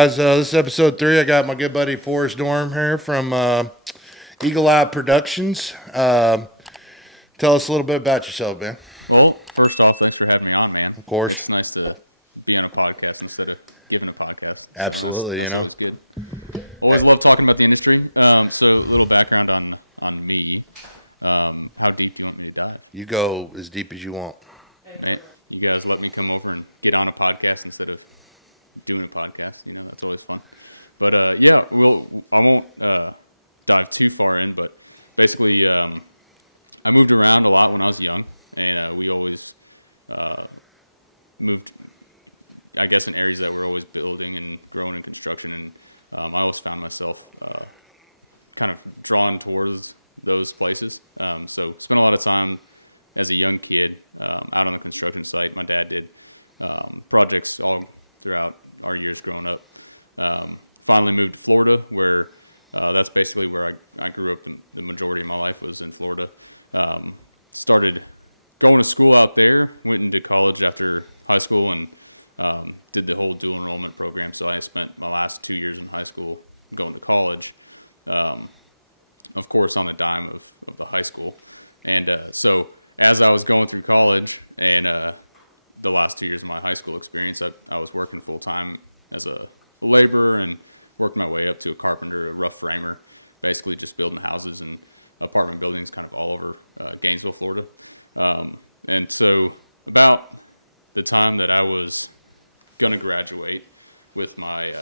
guys. This is episode 3. I got my good buddy Forrest Durnham here from Eagle Eye Productions. Tell us a little bit about yourself, man. Well, first off, thanks for having me on, man. Of course. It's nice to be on a podcast instead of giving a podcast. Absolutely. So that's always good. Always love talking about the industry. So a little background on me. How deep do you want me to dive? You go as deep as you want. Man, you guys let me come over and get on a podcast instead of doing a podcast. You know, that's always fun. But I won't dive too far in, but basically I moved around a lot when I was young, and we always moved, I guess, in areas that were always building and growing in construction, and I always found myself kind of drawn towards those places. So spent a lot of time as a young kid out on the construction site. My dad did projects all throughout our years growing up. Finally moved to Florida, where that's basically where I grew up. The majority of my life was in Florida. Started going to school out there, went into college after high school, and did the whole dual enrollment program. So I spent my last 2 years in high school going to college, of course on the dime of the high school. And so as I was going through college and the last 2 years of my high school experience, I was working full-time as a laborer and worked my way up to a carpenter, a rough framer, basically just building houses and apartment buildings kind of all over Gainesville, Florida. And so about the time that I was going to graduate with my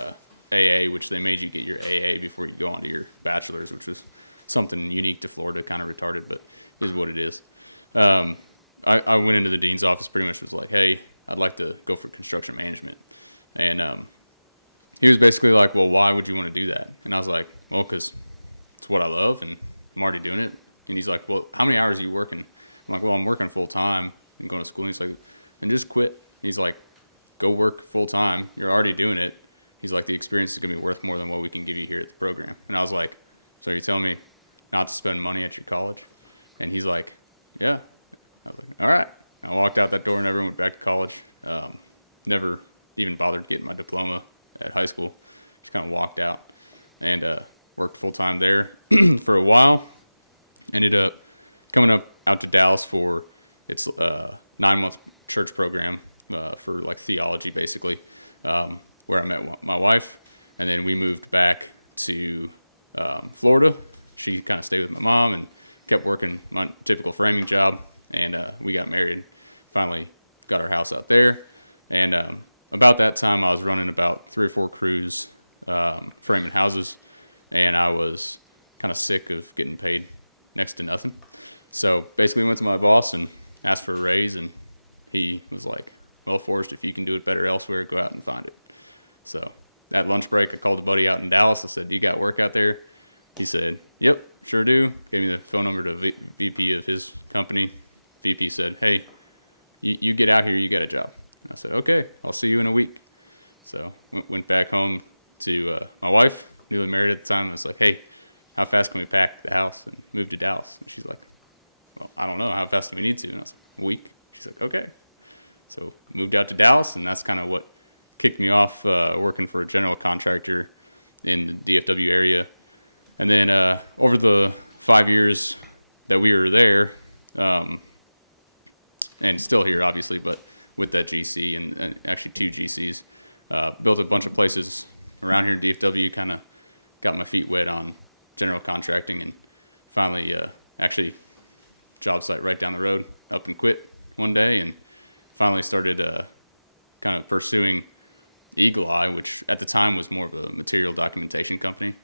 AA, which they made you get your AA before you go on to your bachelor's, which was something unique to Florida, kind of retarded, but is what it is. I went into the dean's office, pretty much was like, hey, I'd like to go for construction management. And he was basically like, well, why would you want to do that? And I was like, well, because it's what I love and I'm already doing it. And he's like, well, how many hours are you working? I'm like, well, I'm working full time and going to school. And he's like, then just quit. He's like, go work full time. You're already doing it. He's like, the experience is going to be worth more than what we can give you here at the program. And I was like, so you're telling me not to spend money at your college? And he's like, yeah. I was like, all right. I walked out that door and never went back to college. Never even bothered getting my diploma at high school. Just kind of walked out and worked full time there for a while. Ended up coming out to Dallas for its 9-month church program for like theology, basically, where I met my wife. And then we moved back to Florida. She kind of stayed with my mom and kept working my typical framing job. And we got married, finally got our house out there. And about that time, I was running about 3 or 4 crews framing houses, and I was kind of sick of getting paid next to nothing. So basically went to my boss and asked for a raise, and he was like, well, Forrest, if you can do it better elsewhere, go out and find it. So that lunch break, I called a buddy out in Dallas. I said, do you got work out there? He said, yep, sure do. Gave me the phone number to VP of his company. VP said, hey, you get out here, you got a job. I said, okay, I'll see you in a week. So went back home to my wife, newly married at the time. I was like, hey, how fast can we pack the house and move to Dallas? And she's like, well, I don't know. How fast do we need to? And I was like, a week. She's like, okay. So moved out to Dallas, and that's kind of what kicked me off working for a general contractor in the DFW area. And then over the 5 years that we were there, and still here, obviously, but with that GC and actually 2 GCs, built a bunch of places around here in DFW, kind of got my feet wet on general contracting, and finally actually job site right down the road, up and quit one day, and finally started kind of pursuing Eagle Eye, which at the time was more of a material documentation company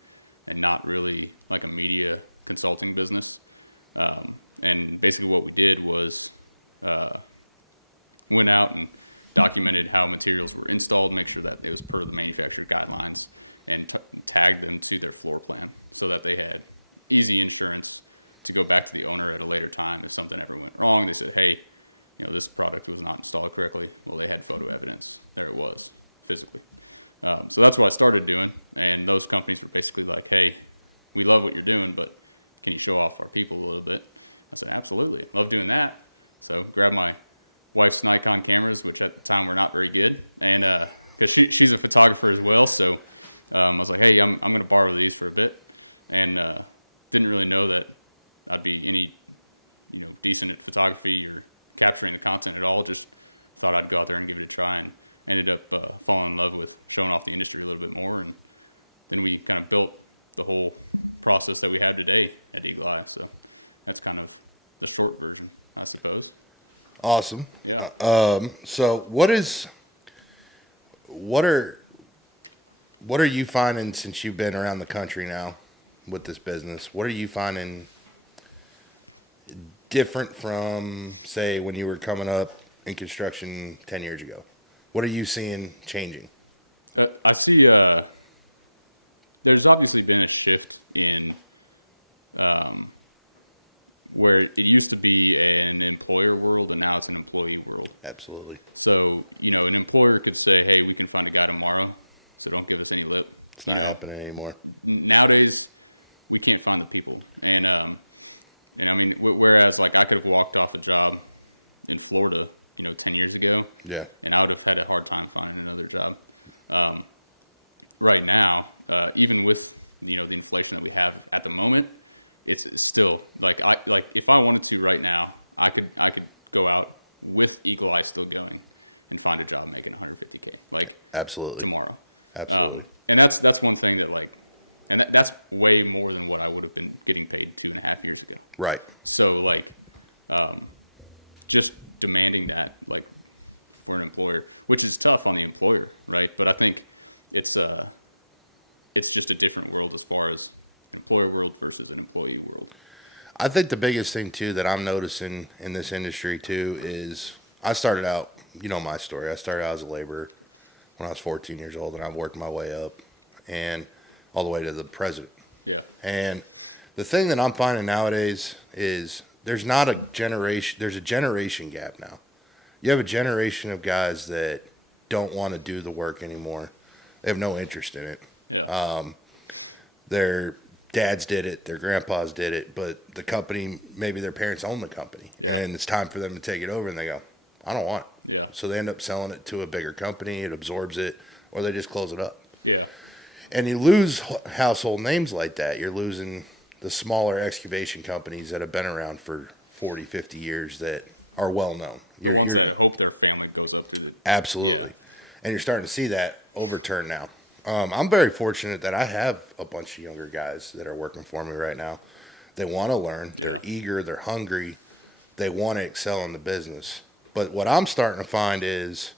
and not really like a media consulting business. And basically what we did was went out and documented how materials were installed, make sure that it was per the manufacturer guidelines, and tagged them to their floor plan so that they had easy insurance to go back to the owner at a later time if something ever went wrong. They said, hey, this product was not installed correctly. Well, they had photo evidence. There it was, physically. So that's what I started doing, and those companies were basically like, hey, we love what you're doing, but can you show off our people a little bit? I said, absolutely, love doing that. So grabbed my wife's Nikon cameras, which at the time were not very good, and because she's a photographer as well. So I was like, hey, I'm going to borrow these for a bit, and didn't really know that I'd be any decent at photography or capturing the content at all. Just thought I'd go out there and give it a try, and ended up falling in love with showing off the industry a little bit more. And then we kind of built the whole process that we have today at Eagle Eye. So that's kind of the short version, I suppose. Awesome. Yeah. So what are you finding since you've been around the country now with this business? What are you finding different from, say, when you were coming up in construction 10 years ago? What are you seeing changing? I see there's obviously been a shift in where it used to be an employer world and now it's an employee world. Absolutely. So, an employer could say, hey, we can find a guy tomorrow, so don't give us any lip. It's not happening anymore. Nowadays, we can't find the people. And I mean, whereas like I could have walked off a job in Florida, 10 years ago. Yeah. And I would have had a hard time finding another job. Right now, even with, the inflation that we have at the moment, it's still like if I wanted to right now, I could go out with Eagle Eye still going and find a job making $150K like Absolutely. tomorrow. Absolutely. And that's one thing that that's way more than what I would have been getting paid 2.5 years ago. Right. So just demanding that for an employer, which is tough on the employer, right? But I think it's just a different world as far as an employer world versus an employee world. I think the biggest thing too that I'm noticing in this industry too is I started out, my story. I started out as a laborer when I was 14 years old, and I've worked my way up and all the way to the president. Yeah. And the thing that I'm finding nowadays is there's a generation gap now. You have a generation of guys that don't want to do the work anymore. They have no interest in it. Yeah. Their dads did it, their grandpas did it, but the company, maybe their parents own the company. Yeah. And it's time for them to take it over, and they go, I don't want it. Yeah. So they end up selling it to a bigger company, it absorbs it, or they just close it up. Yeah. And you lose household names like that. You're losing the smaller excavation companies that have been around for 40, 50 years that are well known. The ones that hope their family goes up through the... Absolutely. Yeah. And you're starting to see that overturn now. I'm very fortunate that I have a bunch of younger guys that are working for me right now. They want to learn. They're eager. They're hungry. They want to excel in the business. But what I'm starting to find is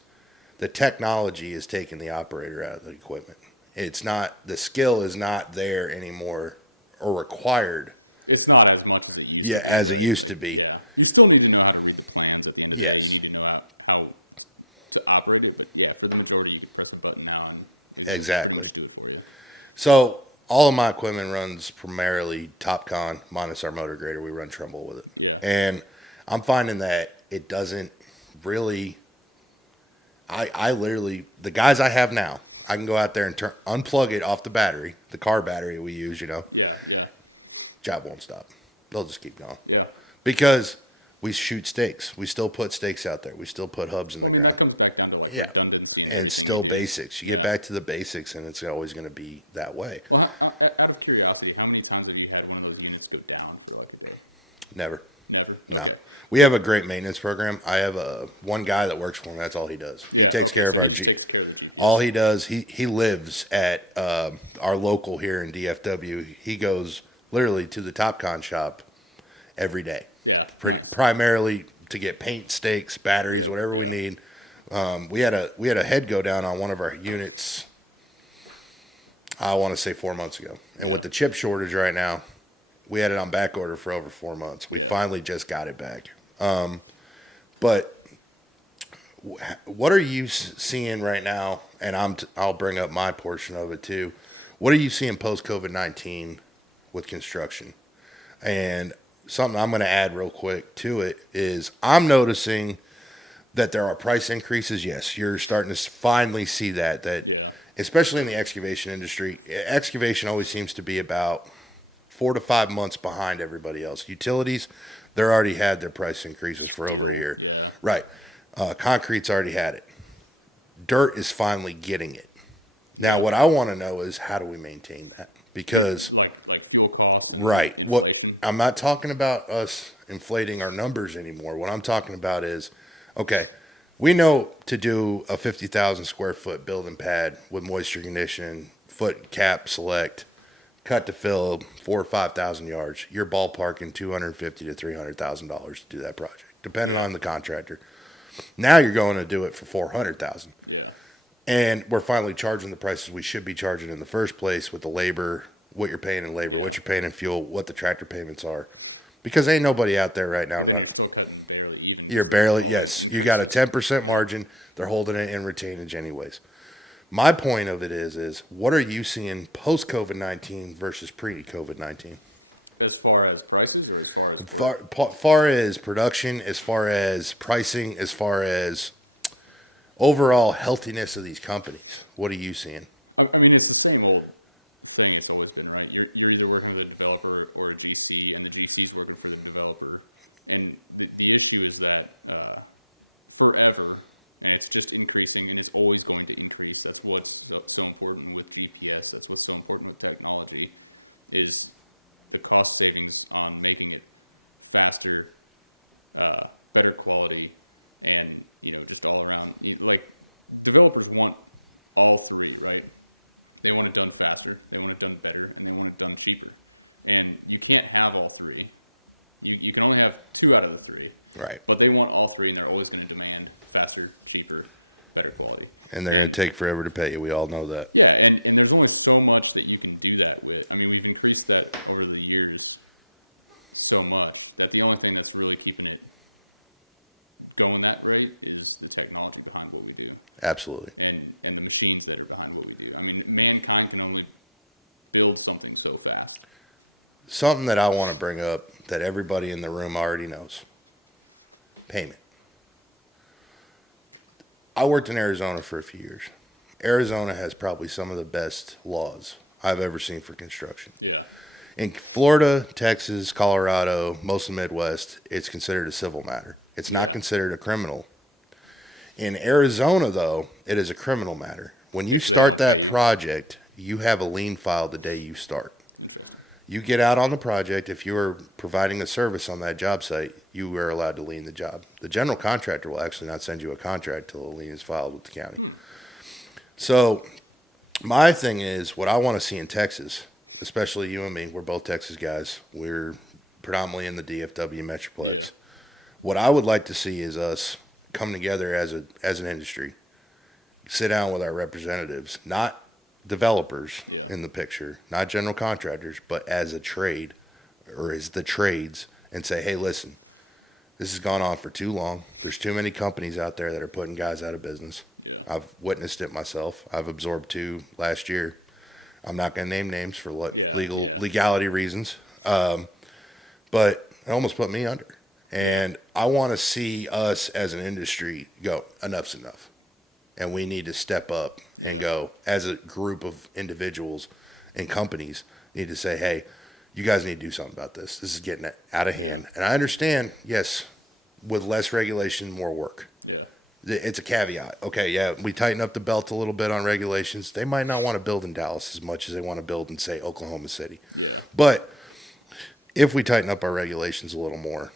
the technology is taking the operator out of the equipment. The skill is not there anymore or required. It's not as much as it used to be. As right? it used to be. Yeah. You still need to know how to read the plans at the end of the day. You need to know how to operate it. But yeah, for the majority, you could press a button now and it'll pretty much do it for you. So all of my equipment runs primarily TopCon minus our motor grader. We run Trimble with it. Yeah. And I'm finding that it doesn't really... I literally, the guys I have now, I can go out there and unplug it off the battery, the car battery we use, Yeah, yeah. Job won't stop. They'll just keep going. Yeah. Because we shoot stakes. We still put stakes out there. We still put hubs in Well, I mean, that comes back down to redundancy and everything you do. It's still basics. You get back to the basics, and it's always going to be that way. Well, out of curiosity, how many times have you had one of those units go down for a day? Never. Never? No. Okay. We have a great maintenance program. I have one guy that works for me. That's all he does. Yeah, okay. So he just takes care of the GPS. All he does, he lives at our local here in DFW. He goes literally to the TopCon shop every day. Yeah, nice. Primarily to get paint, stakes, batteries, whatever we need. We had a head go down on one of our units, I want to say 4 months ago. And with the chip shortage right now, we had it on back order for over 4 months. We finally just got it back. But what are you seeing right now? And I'll bring up my portion of it too. What are you seeing post COVID-19 with construction? And something I'm going to add real quick to it is I'm noticing that there are price increases. Yes, you're starting to finally see that. Especially in the excavation industry. Excavation always seems to be about 4 to 5 months behind everybody else. Utilities, they're already had their price increases for over a year. Yeah. Right. Concrete's already had it. dirt is finally getting it. Now, what I want to know is how do we maintain that? Because like fuel costs and inflation. I'm not talking about us inflating our numbers anymore. What I'm talking about is, okay, we know to do a 50,000 square foot building pad with moisture condition, foot cap select, cut to fill, 4,000 or 5,000 yards. You're ballparking $250,000 to $300,000 to do that project, depending on the contractor. Now you're going to do it for $400,000. Yeah. And we're finally charging the prices we should be charging in the first place with the labor, what you're paying in labor, what you're paying in fuel, what the tractor payments are. Because ain't nobody out there right now. But then you're still cutting barely even. You're barely, yes. You got a 10% margin. They're holding it in retainage anyways. My point of it is what are you seeing post-COVID-19 versus pre-COVID-19? As far as prices or as far as work? Far as production, as far as pricing, as far as overall healthiness of these companies. What are you seeing? I mean, it's the same old thing it's always been, right? You're either working with a developer or a GC, and the GC's working for the developer. And the issue is that forever, and it's just increasing, and it's always going to increase. That's what's so important with GPS. That's what's so important with technology, is the cost savings on making it faster, better quality, and just all around. Like developers want all three, right? They want it done faster, they want it done better, and they want it done cheaper. And you can't have all three. You can only have two out of the three. Right. But they want all three, and they're always going to demand faster, cheaper, better quality. And they're going to take forever to pay you. We all know that. Yeah, and there's only so much that you can do that with. I mean, we've increased that over the years so much that the only thing that's really keeping it going that rate is the technology behind what we do. Absolutely. And the machines that are behind what we do. I mean, mankind can only build something so fast. Something that I want to bring up that everybody in the room already knows. Payment. I worked in Arizona for a few years. Arizona has probably some of the best laws I've ever seen for construction. Yeah. In Florida, Texas, Colorado, most of the Midwest, it's considered a civil matter. It's not considered a criminal. In Arizona, though, it is a criminal matter. When you start that project, you have a lien filed the day you start. Interesting. You get out on the project, if you are providing a service on that job site, you are allowed to lien the job. The general contractor will actually not send you a contract till the lien is filed with the county. So my thing is, what I want to see in Texas, especially you and me, we're both Texas guys. We're predominantly in the DFW Metroplex. Yeah. What I would like to see is us come together as an industry, sit down with our representatives, not developers in the picture, not general contractors, but as a trade or as the trades, and say, hey, listen, this has gone on for too long. There's too many companies out there that are putting guys out of business. Yeah. I've witnessed it myself. I've absorbed 2 last year. I'm not going to name names for legality reasons. But it almost put me under. And I want to see us as an industry go, enough's enough. And we need to step up and go, as a group of individuals and companies, need to say, hey, you guys need to do something about this. This is getting out of hand. Yeah. And I understand, yes, with less regulation, more work. Yeah. It's a caveat. Okay, yeah, we tighten up the belt a little bit on regulations. They might not want to build in Dallas as much as they want to build in, say, Oklahoma City. Yeah. But if we tighten up our regulations a little more,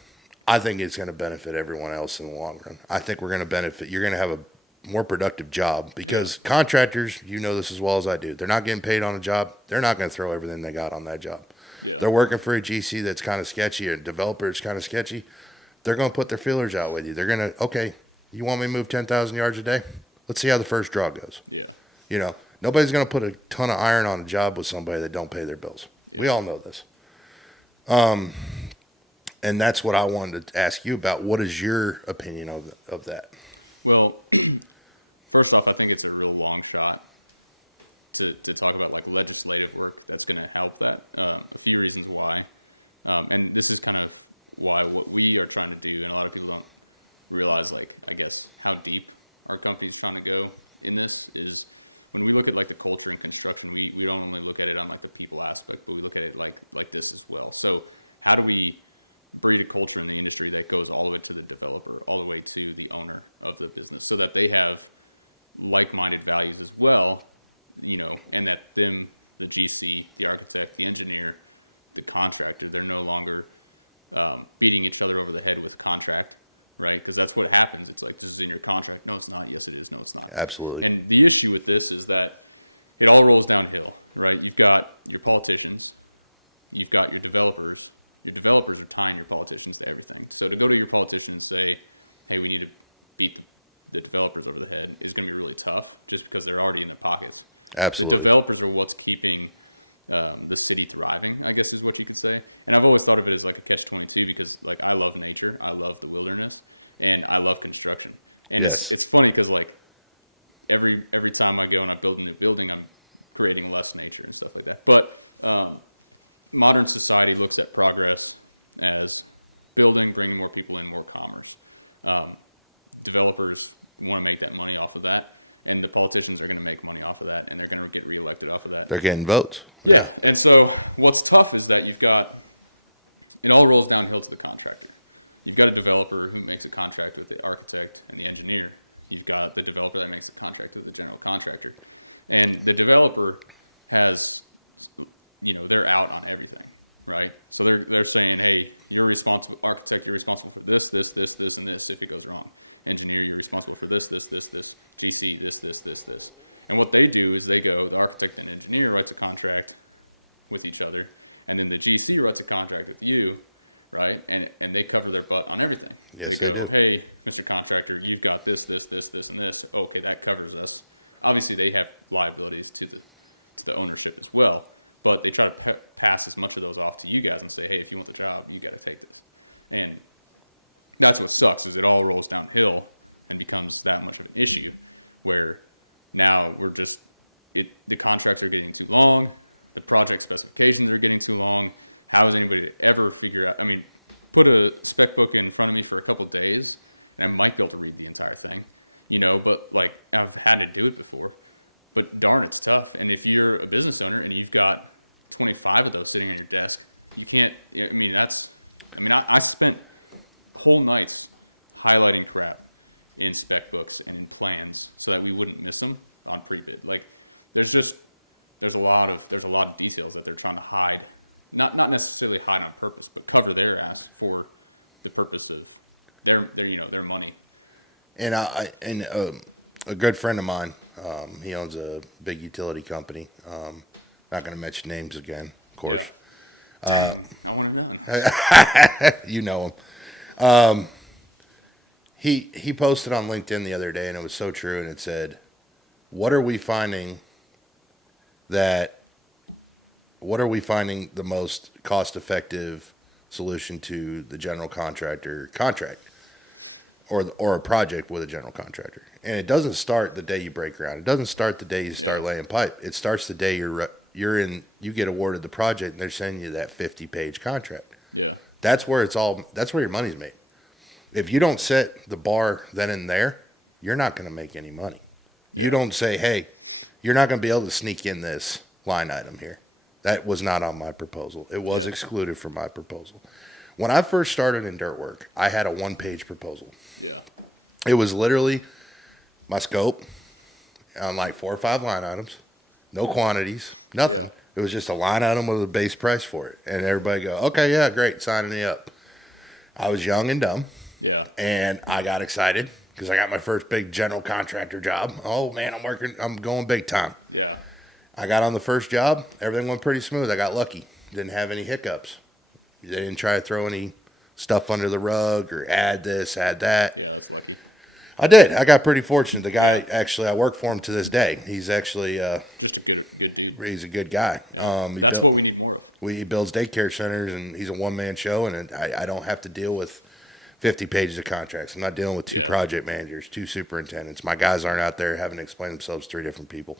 I think it's going to benefit everyone else in the long run. I think we're going to benefit. You're going to have a more productive job because contractors, you know this as well as I do, they're not getting paid on a job. They're not going to throw everything they got on that job. Yeah. They're working for a GC that's kind of sketchy or a developer that's kind of sketchy. They're going to put their feelers out with you. They're going to, okay, you want me to move 10,000 yards a day? Let's see how the first draw goes. Yeah. You know, nobody's going to put a ton of iron on a job with somebody that don't pay their bills. Yeah. We all know this. And that's what I wanted to ask you about. What is your opinion of that? Well, first off, I think it's a real long shot to talk about like legislative work that's going to help that. A few reasons why. And this is kind of why what we are trying to do, and a lot of people don't realize, like, I guess, how deep our company is trying to go in this is when we look at like the culture in construction, we don't only look at it on like the people aspect, but we look at it like this as well. So how do we breed a culture in the industry that goes all the way to the developer, all the way to the owner of the business, so that they have like-minded values as well, and that the GC, the architect, the engineer, the contractor, they're no longer beating each other over the head with contract, right? Because that's what happens. It's like, this is in your contract. No, it's not. Yes, it is. No, it's not. Absolutely. And the issue with this is that it all rolls downhill, right? You've got your politicians, you've got your developers. Your developers are tying your politicians to everything. So to go to your politician and say, hey, we need to beat the developers over the head is going to be really tough, just because they're already in their pockets. Absolutely. The developers are what's keeping the city thriving, I guess is what you could say. And I've always thought of it as like a catch-22, because like I love nature, I love the wilderness, and I love construction. And it's funny because like every time I go and I build a new building, I'm creating less nature and stuff like that. But modern society looks at progress as building, bringing more people in, more commerce. Developers want to make that money off of that, and the politicians are going to make money off of that, and they're going to get reelected off of that. They're getting votes. Yeah, and so what's tough is that it all rolls downhill to the contractor. You've got a developer who makes a contract with the architect and the engineer. You've got the developer that makes a contract with the general contractor. And the developer has, they're out on everything, right? So they're saying, hey, you're responsible, architect, you're responsible for this, and this if it goes wrong. Engineer, you're responsible for this. GC, this. And what they do is the architect and engineer writes a contract with each other, and then the GC writes a contract with you, right? And they cover their butt on everything. Yes, they go, they do. hey, Mr. Contractor, you've got this, and this. Okay, that covers us. Obviously, they have liabilities to the ownership as well, but they try to pass as much of those off to you guys and say, hey, if you want the job, you got to take this. And that's what sucks, is it all rolls downhill and becomes that much of an issue, where now the contracts are getting too long, the project specifications are getting too long. How is anybody to ever figure out? I mean, put a spec book in front of me for a couple days, and I might be able to read the entire thing, but like I've had to do it before. But darn, it's tough. And if you're a business owner and you've got 25 of those sitting on your desk, you can't. I spent whole nights highlighting crap in spec books and in plans so that we wouldn't miss them on pre-bid. Like, there's a lot of details that they're trying to hide, not necessarily hide on purpose, but cover their ass for the purpose of their money. And a good friend of mine, he owns a big utility company. Not going to mention names again, of course. Yeah. Dang, I want to know. You know him. He posted on LinkedIn the other day, and it was so true. And it said, "What are we finding the most cost-effective solution to the general contractor contract, or a project with a general contractor?" And it doesn't start the day you break ground. It doesn't start the day you start laying pipe. It starts the day you get awarded the project, and they're sending you that 50-page contract. Yeah. That's where your money's made. If you don't set the bar then and there, you're not going to make any money. Yeah. You don't say, hey, you're not going to be able to sneak in this line item here. That was not on my proposal. It was excluded from my proposal. When I first started in dirt work, I had a one-page proposal. Yeah. It was literally my scope on like 4 or 5 line items, no quantities, nothing. Yeah. It was just a line item with a base price for it. And everybody go, okay, yeah, great, signing me up. I was young and dumb. Yeah. And I got excited because I got my first big general contractor job. Oh, man, I'm going big time. Yeah. I got on the first job. Everything went pretty smooth. I got lucky. Didn't have any hiccups. They didn't try to throw any stuff under the rug or add this, add that. Yeah, that's lucky. I did. I got pretty fortunate. The guy, actually, I work for him to this day. He's actually just a good dude. He's a good guy. Yeah. That's what we need more of. He builds daycare centers, and he's a one-man show, and I don't have to deal with 50 pages of contracts. I'm not dealing with 2 project managers, 2 superintendents. My guys aren't out there having to explain themselves to 3 different people.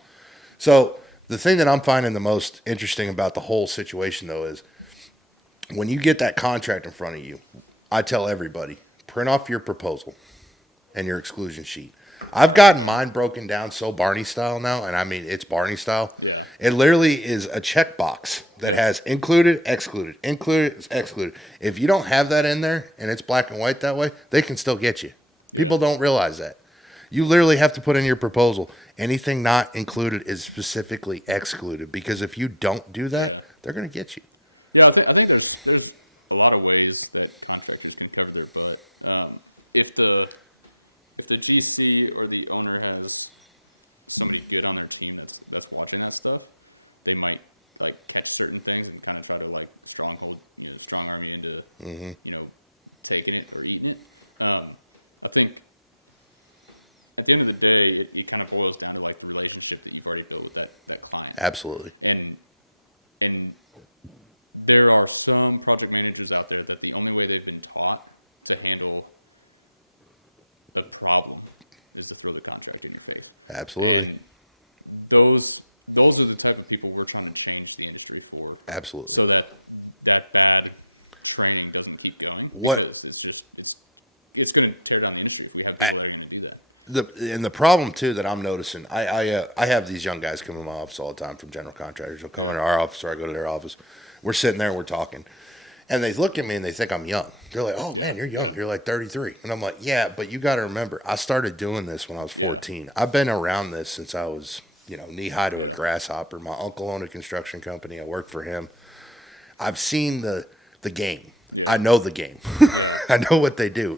So the thing that I'm finding the most interesting about the whole situation, though, is when you get that contract in front of you, I tell everybody, print off your proposal and your exclusion sheet. I've gotten mine broken down so Barney style now, and I mean it's Barney style. Yeah. It literally is a checkbox that has included, excluded, included, excluded. If you don't have that in there and it's black and white that way, they can still get you. People don't realize that. You literally have to put in your proposal, anything not included is specifically excluded, because if you don't do that, they're going to get you. Yeah, I think there's a lot of ways that contractors can cover their butt. If the GC or the owner has somebody good on their team that's watching that stuff, they might like catch certain things and kind of try to like strong arm you into taking it or eating it. I think at the end of the day, it kind of boils down to like the relationship that you've already built with that client. Absolutely. And there are some project managers out there that the only way they've been taught to handle a problem is to throw the contract in your face. Absolutely. And those are the type of people we're trying to change the industry for. Absolutely. So that bad training doesn't keep going, because it's going to tear down the industry if we have people that are going to do that. The problem too that I'm noticing, I have these young guys come to my office all the time from general contractors. They'll come into our office, or I go to their office. We're sitting there and we're talking, and they look at me and they think I'm young. They're like, "Oh man, you're young. Yeah. You're like 33." And I'm like, "Yeah, but you got to remember, I started doing this when I was 14. Yeah. I've been around this since I was, knee high to a grasshopper. My uncle owned a construction company. I worked for him. I've seen the game. Yeah. I know the game. Yeah, I know what they do.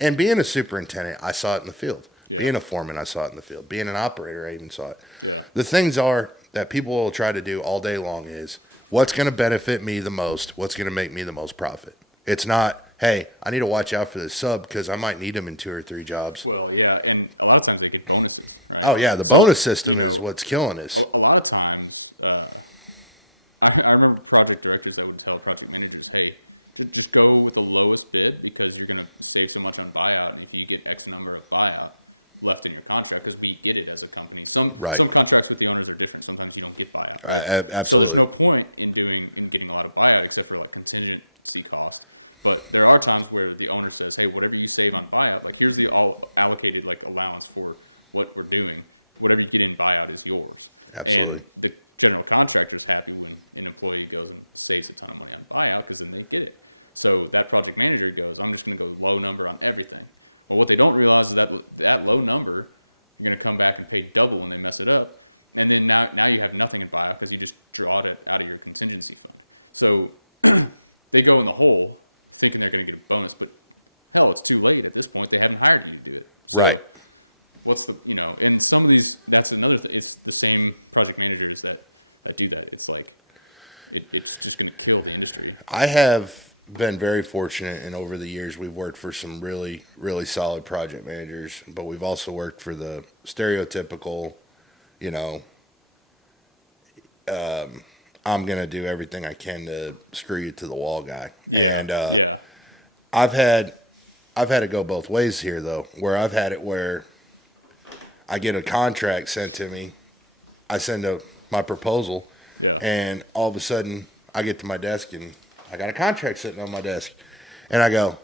And being a superintendent, I saw it in the field. Yeah. Being a foreman, I saw it in the field. Being an operator, I even saw it. Yeah. The things are that people will try to do all day long is, what's going to benefit me the most? What's going to make me the most profit? It's not, hey, I need to watch out for this sub because I might need them in 2 or 3 jobs. Well, yeah, and a lot of times they get bonuses, right? Oh, yeah, the bonus system is what's killing us. A lot of times, I remember project directors that would tell project managers, hey, just go with the lowest bid because you're going to save so much on buyout, and if you get X number of buyout left in your contract, because we get it as a company. Some contracts with the owners are different. Sometimes you don't get buyout, right? Absolutely. So there's no point in getting a lot of buyout except for like contingency cost. But there are times where the owner says, hey, whatever you save on buyout, like here's the all allocated like allowance for what we're doing. Whatever you get in buyout is yours. Absolutely. And the general contractor's happy when an employee goes and saves a ton of money on buyout because then they get it. So that project manager goes, I'm just going to go low number on everything. Well, what they don't realize is that low number, you're going to come back and pay double when they mess it up. And then now you have nothing in buyout because you just draw it out of your contingency fund. So they go in the hole thinking they're going to get a bonus. But hell, it's too late at this point. They haven't hired you to do it. So what's and some of these, that's another thing. It's the same project managers that do that. It's like, it's just going to kill the industry. I have been very fortunate, and over the years we've worked for some really, really solid project managers, but we've also worked for the stereotypical, I'm going to do everything I can to screw you to the wall guy. Yeah. And I've had it go both ways here though, where I've had it where I get a contract sent to me, I send my proposal, and all of a sudden I get to my desk and I got a contract sitting on my desk. And I go,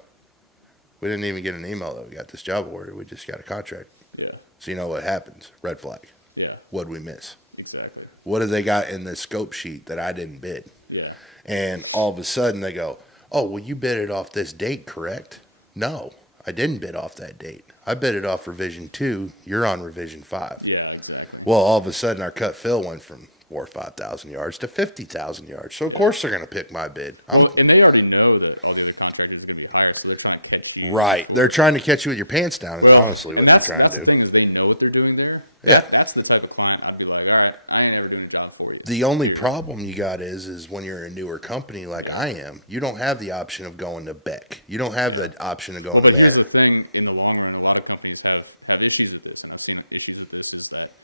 we didn't even get an email that we got this job order. We just got a contract. Yeah. So you know what happens? Red flag. Yeah. What'd we miss? Exactly. What have they got in the scope sheet that I didn't bid? Yeah. And all of a sudden they go, oh, well, you bid it off this date, correct? No, I didn't bid off that date. I bid it off revision 2. You're on revision 5. Yeah, exactly. Well, all of a sudden our cut fill went from 4,000 or 5,000 yards to 50,000 yards. So of course they're going to pick my bid. Well, and they already know that all the other contractors are going to be higher, so they're trying to catch you. Right. They're trying to catch you with your pants down. Well, and that's the thing is they know what they're doing there. That's the type of client I'd be like, all right, I ain't ever doing a job for you. The only problem you got is when you're a newer company like I am, you don't have the option of going to Beck. You don't have the option of going. Well, but here's the thing: in the long run, a lot of companies have issues with this, and I've seen issues with this. Is that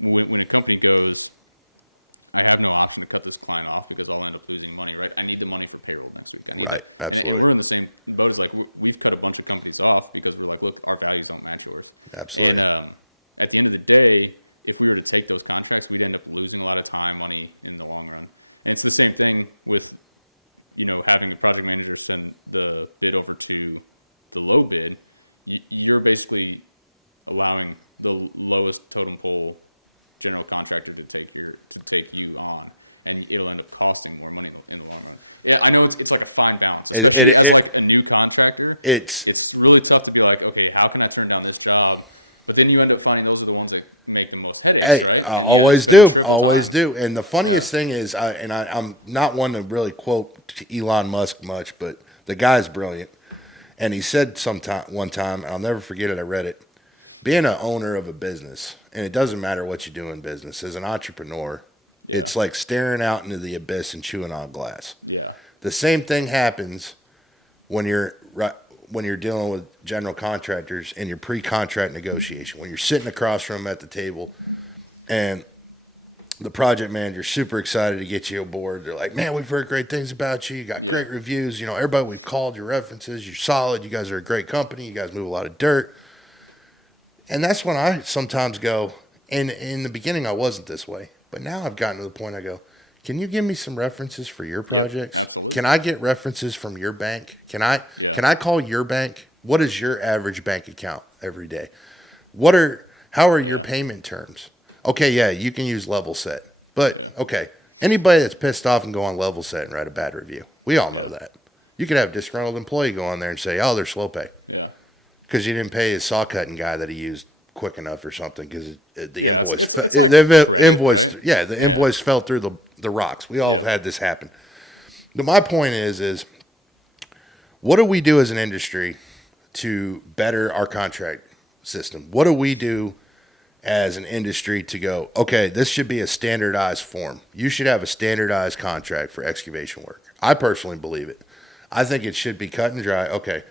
when a company goes, I have no option to cut this client off because I'll end up losing money, right? I need the money for payroll next week. I need that. And we're in the same boat as like we've cut a bunch of companies off because we're like, look, our values don't match yours. Absolutely. And at the end of the day, if we were to take those contracts, we'd end up losing a lot of time, money in the long run. And it's the same thing with, having a project manager send the bid over to the low bid. You're basically allowing the lowest totem pole general contractor to take you on, and it'll end up costing more money in the long run. Yeah, I know it's like a fine balance, especially as like a new contractor. It's really tough to be like, okay, how can I turn down this job? But then you end up finding those are the ones that make the most headaches, right? And you always do. And the funniest Yeah. thing is, I'm not one to really quote Elon Musk much, but the guy's brilliant. And he said one time, I'll never forget it, I read it, being an owner of a business, and it doesn't matter what you do in business, as an entrepreneur, it's like staring out into the abyss and chewing on glass. Yeah. The same thing happens when you're dealing with general contractors in your pre-contract negotiation, when you're sitting across from them at the table and the project manager's super excited to get you aboard. They're like, man, we've heard great things about you. You got great reviews. You know, everybody we've called, your references, you're solid. You guys are a great company. You guys move a lot of dirt. And that's when I sometimes go, and in the beginning I wasn't this way, but now I've gotten to the point I go, can you give me some references for your projects? Yep, absolutely. Can I get references from your bank? Can I call your bank? What is your average bank account every day? How are your payment terms? Okay, yeah, you can use Level Set. But okay, anybody that's pissed off and go on Level Set and write a bad review. We all know that. You could have a disgruntled employee go on there and say, "Oh, they're slow pay." Yeah. Because you didn't pay his saw cutting guy that he used quick enough or something. Because it's like the invoice, right? The invoice fell through the rocks. We all have had this happen. But my point is what do we do as an industry to better our contract system? What do we do as an industry to go, okay, this should be a standardized form. You should have a standardized contract for excavation work. I personally believe it. I think it should be cut and dry. Okay,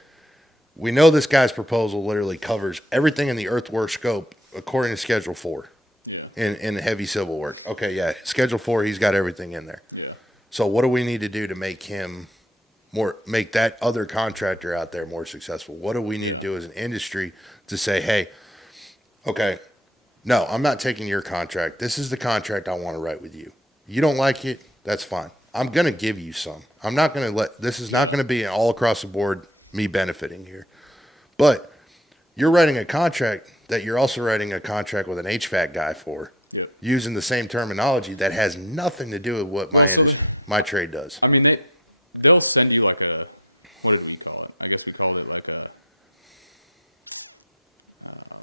we know this guy's proposal literally covers everything in the earthwork scope according to Schedule 4. Yeah. In heavy civil work. Okay, yeah, Schedule 4, he's got everything in there. Yeah. So what do we need to do to make that other contractor out there more successful? What do we need to do as an industry to say, hey, okay, no, I'm not taking your contract. This is the contract I want to write with you. You don't like it, that's fine. I'm going to give you some. I'm not going to this is not going to be an all across the board me benefiting here. But you're writing a contract that you're also writing a contract with an HVAC guy for. Yep. Using the same terminology that has nothing to do with what my trade does. I mean, they'll send you like a, what did we call it? I guess we called it like a,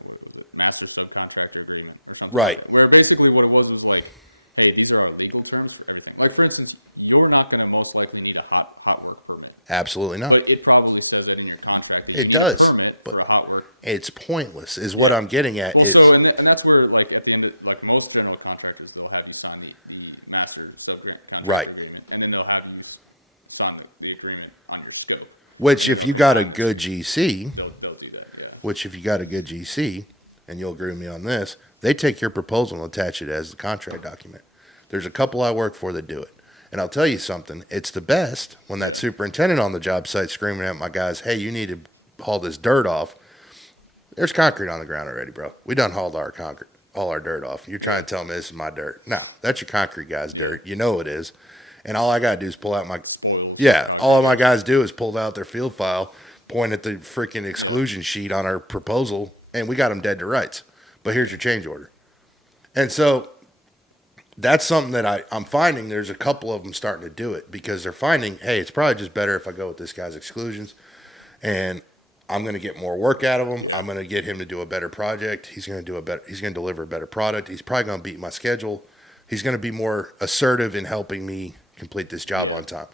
what was it? Master subcontractor agreement or something like that. Where basically what it was like, hey, these are our legal terms for everything. Like, for instance, you're not going to most likely need a hot work permit. Absolutely not. But it probably says that in your contract that you need a permit for a hot work. It's pointless is what I'm getting at. Well, so, and that's where, like, at the end, like most general contractors, they'll have you sign the master subcontractor agreement, and then they'll have you sign the agreement on your scope. Which, if you got a good GC, they'll do that, yeah. Which, if you got a good GC, and you'll agree with me on this, they take your proposal and attach it as the contract document. There's a couple I work for that do it. And I'll tell you something, it's the best when that superintendent on the job site screaming at my guys, hey, you need to haul this dirt off. There's concrete on the ground already, bro. We done hauled all our dirt off. You're trying to tell me this is my dirt. No, that's your concrete guy's dirt. You know it is. And all I got to do is pull out my spoils. Yeah, all my guys do is pull out their field file, point at the freaking exclusion sheet on our proposal, and we got them dead to rights. But here's your change order. And so that's something that I'm finding there's a couple of them starting to do it because they're finding, hey, it's probably just better if I go with this guy's exclusions, and I'm going to get more work out of him. I'm going to get him to do a better project. He's going to deliver a better product. He's probably going to beat my schedule. He's going to be more assertive in helping me complete this job on time.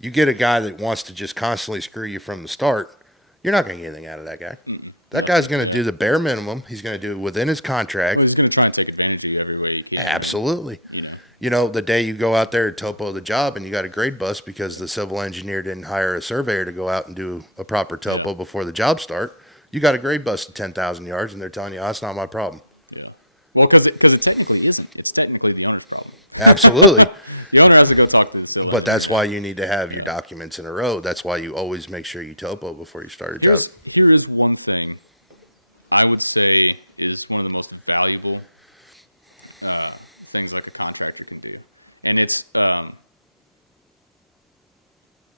You get a guy that wants to just constantly screw you from the start, you're not going to get anything out of that guy. That guy's going to do the bare minimum. He's going to do it within his contract. Well, he's going to try and take advantage of you every way he can. Absolutely. Right? You know, the day you go out there to topo the job and you got a grade bust because the civil engineer didn't hire a surveyor to go out and do a proper topo before the job start, you got a grade bust of 10,000 yards and they're telling you, oh, that's not my problem. Yeah. Well, because it technically isn't. It's technically the owner's problem. Absolutely. The owner has to go talk to the civil engineer. But that's why you need to have your documents in a row. That's why you always make sure you topo before you start a job. Here is one thing I would say is one of the most valuable things like a contractor can do. And it's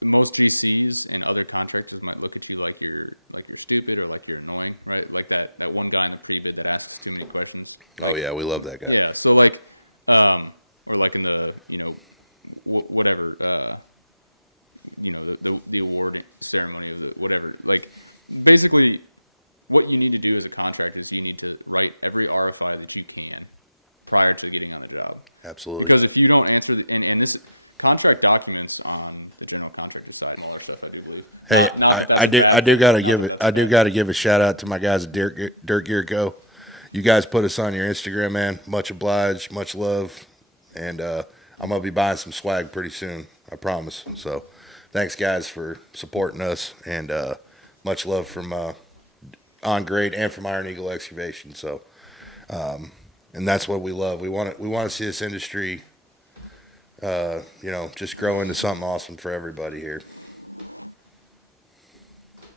most GCs and other contractors might look at you like you're stupid or like you're annoying, right? Like that one guy in the pre-bid that asks too many questions. Like, oh yeah, we love that guy. Yeah, so like, or like in the whatever, the award ceremony of the whatever. Like, basically, what you need to do as a contractor is you need to write every RFI that you can prior to getting on the job. Absolutely. Because if you don't answer and this contract documents on the general contractor side, smaller stuff, I do believe. Hey, Not that that's a bad I do thing. got to give a shout out to my guys at Dirt Gear Go. You guys put us on your Instagram, man. Much obliged, much love, and I'm gonna be buying some swag pretty soon. I promise. So, thanks guys for supporting us, and much love from On Grade and from Iron Eagle Excavation. So, and that's what we love. We want to see this industry, just grow into something awesome for everybody here.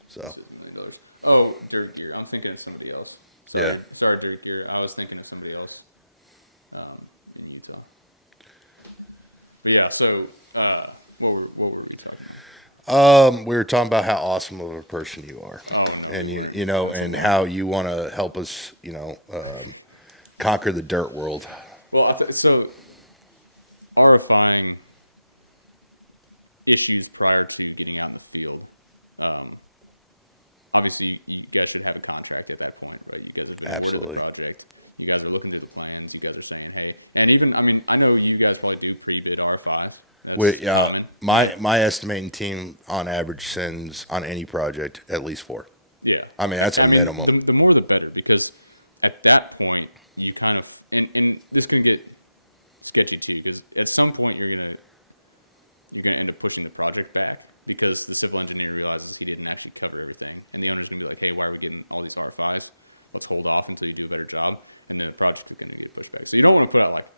So, $6 million. Oh, Dirt Gear. I'm thinking of somebody else. Sorry, Dirt Gear. I was thinking of somebody else in Utah. But yeah, so what were we talking about? We were talking about how awesome of a person you are. Oh no, and we weren't. And how you want to help us, conquer the dirt world. Well, so RFIing issues prior to getting out in the field. Obviously, you guys should have a contract at that point, right? You guys have been awarded the project. You guys are looking through the plans. You guys are saying, hey, and even, I know you guys probably do pre-bid RFIs. That's common. My estimating team, on average, sends on any project at least 4. Yeah. That's a minimum. The more the better, because at that point, you kind of, and this can get sketchy too, because at some point you're gonna end up pushing the project back because the civil engineer realizes he didn't actually cover everything, and the owner's gonna be like, hey, why are we getting all these RFIs? Let's hold off until you do a better job, and then the project is gonna get pushed back. So you don't want to put out like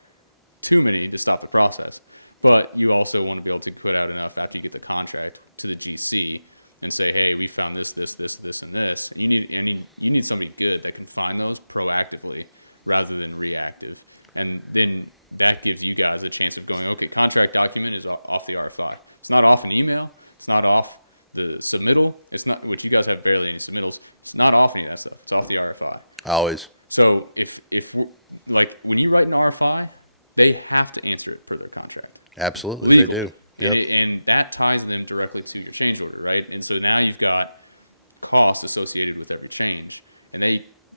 too many to stop the process, but you also want to be able to put out enough after you get the contract to the GC and say, hey, we found this, and this, and you need somebody good that can find those proactively rather than reactive, and then that gives you guys a chance of going, okay, contract document is off the RFI. It's not off an email. It's not off the submittal. It's not, which you guys have barely any submittals. It's not off any of that stuff. It's off the RFI. Always. So if like when you write an RFI, they have to answer it per their contract. Absolutely. Legally. Yep. And that ties them directly to your change order, right? And so now you've got costs associated with every change, and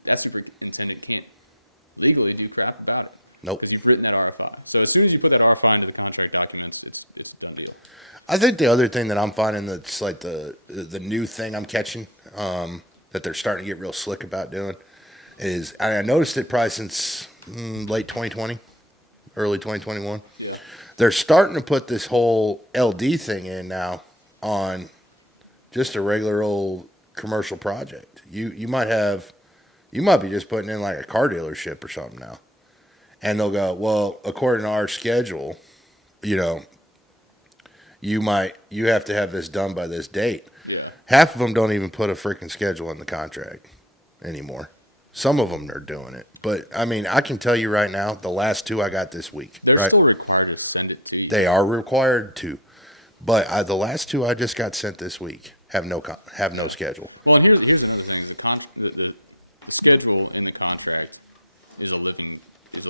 that superintendent can't legally do crap about it. Nope. Because you've written that RFI. So as soon as you put that RFI into the contract documents, it's a done deal. I think the other thing that I'm finding that's like the new thing I'm catching that they're starting to get real slick about doing is, I noticed it probably since late 2020, early 2021. Yeah. They're starting to put this whole LD thing in now on just a regular old commercial project. You might be just putting in like a car dealership or something now. And they'll go, well, according to our schedule, you have to have this done by this date. Yeah. Half of them don't even put a freaking schedule in the contract anymore. Some of them are doing it. But, I can tell you right now, the last 2 I got this week. They're still required to send it to you. They are required to. But the last 2 I just got sent this week have no schedule. Well, and here's another thing: is the schedule in the contract is a living document. It's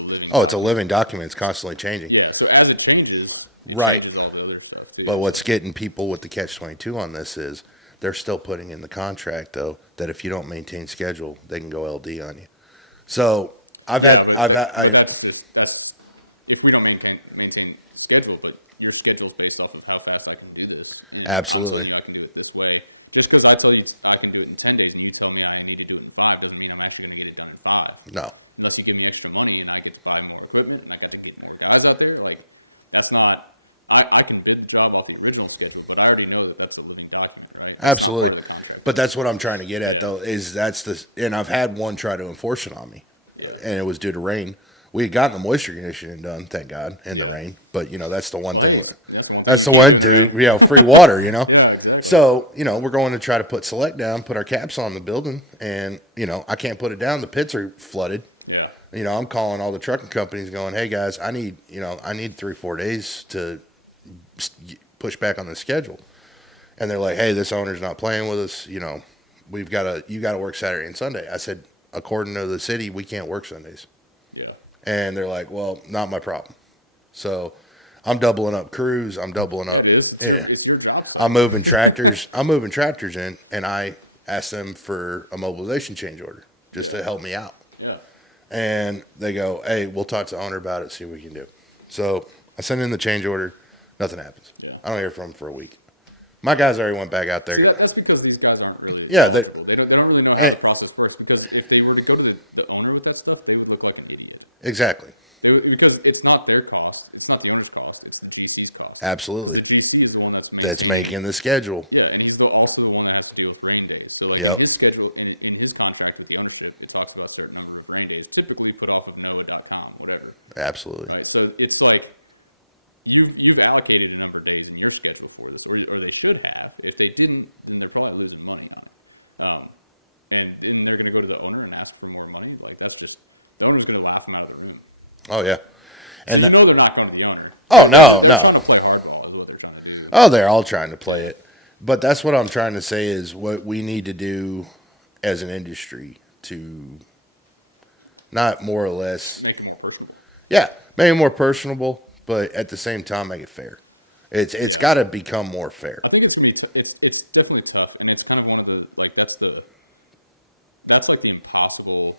a living document. It's constantly changing. Yeah. So as it changes, it Right. changes all the other stuff too. But what's getting people with the catch-22 on this is they're still putting in the contract though that if you don't maintain schedule, they can go LD on you. So that's if we don't maintain schedule, but your schedule's based off of how fast I can do this, and Absolutely. I'm telling you I can do it this way. Just because I tell you I can do it in 10 days, and you tell me I need to do it in 5, doesn't mean I'm actually going to get it done in 5. No. Unless you give me extra money and I get to buy more equipment and I got to get more guys out there, like that's not. I can bid the job off the original schedule, but I already know that that's a living document, right? That's Absolutely. not part of the contract. But that's what I'm trying to get at though. And I've had one try to enforce it on me. Yeah. And it was due to rain. We had gotten the moisture conditioning done, thank God, in the rain. But that's the one. Well, thing. hey, that's the one thing you can't do in the rain. Free water, Yeah, exactly. So we're going to try to put select down, put our caps on the building, and I can't put it down. The pits are flooded. Yeah. I'm calling all the trucking companies, going, "Hey guys, I need 3-4 days to push back on the schedule." And they're like, "Hey, this owner's not playing with us. You got to work Saturday and Sunday." I said, "According to the city, we can't work Sundays." Yeah. And they're like, "Well, not my problem." So I'm doubling up crews. I'm doubling up. Yeah, it is. It's your job site. I'm moving tractors. I'm moving tractors in, and I ask them for a mobilization change order just to help me out. Yeah. And they go, hey, we'll talk to the owner about it, see what we can do. So I send in the change order. Nothing happens. Yeah. I don't hear from them for a week. My guys already went back out there. See, that's because these guys aren't really knowledgeable. They don't really know how the process works, because if they were to go to the owner with that stuff, they would look like an idiot. Exactly. Because it's not their cost. It's not the owner's cost. It's the GC's cost. Absolutely. Because the GC is the one that's maintaining. That's making the schedule. Yeah, and he's also the one that has to deal with rain days. So, like in his schedule, in his contract with the ownership, it talks about a certain number of rain days, typically put off of NOAA.com, whatever. Absolutely. Right. So it's like you've allocated a number of days in your schedule for this, or they should have. If they didn't, then they're probably losing money on it. And then they're going to go to the owner and ask for more money. Like, that's just, the owner's going to laugh them out of the room. Oh, yeah. So they're not going to the owner. They're trying to play hardball is what they're trying to do. Oh, they're all trying to play it. But that's what I'm trying to say is what we need to do as an industry to not more or less make it more personable. Yeah, make it more personable, but at the same time make it fair. It's got to become more fair. I think it's going to be it's definitely tough, and it's kind of one of the that's like the impossible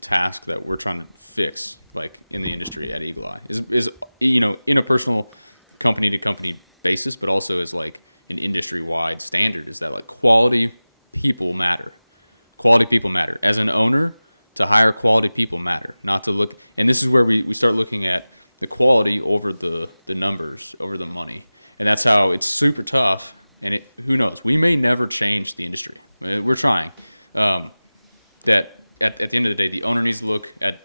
task that we're trying to fix, like in the industry at Eagle Eye, is in a personal company to company basis, but also as like an industry wide standard, is that like quality people matter. Quality people matter. As an owner, to hire quality people matter. Not to look, and this is where we start looking at the quality over the numbers, over the money, and that's how it's super tough. And who knows? We may never change the industry. We're trying. That at the end of the day, the owner needs to look at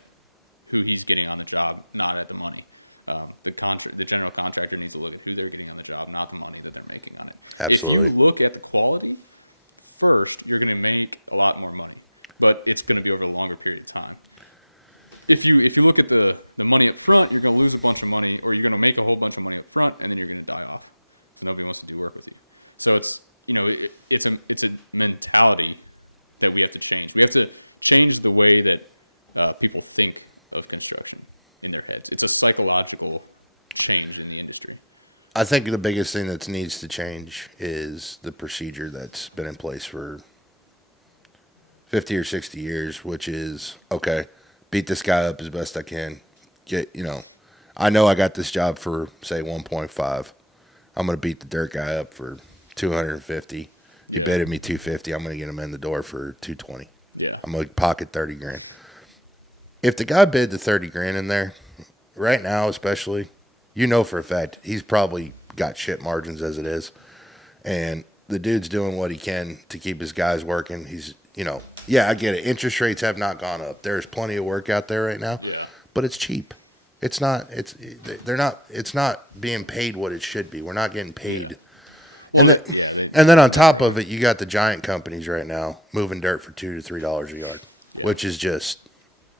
who he's getting on the job, not at the money. The general contractor needs to look at who they're getting on the job, not the money that they're making on it. Absolutely. If you look at the quality first, you're going to make a lot more money, but it's going to be over a longer period of time. If you look at the money up front, you're going to lose a bunch of money, or you're going to make a whole bunch of money up front, and then you're going to die off. So nobody wants to do work with you. So it's it's a mentality that we have to change. We have to change the way that people think of construction in their heads. It's a psychological change in the industry. I think the biggest thing that needs to change is the procedure that's been in place for 50 or 60 years, which is, okay, beat this guy up as best I can. I know I got this job for, say, 1.5. I'm going to beat the dirt guy up for 250. He bidded me 250. I'm going to get him in the door for 220. Yeah. I'm going to pocket 30 grand. If the guy bid the 30 grand in there, right now especially, for a fact, he's probably got shit margins as it is. And the dude's doing what he can to keep his guys working. He's, I get it. Interest rates have not gone up. There's plenty of work out there right now. Yeah. But it's cheap. It's not being paid what it should be. We're not getting paid. Yeah. Well, and then on top of it, you got the giant companies right now moving dirt for $2 to $3 a yard, which is just,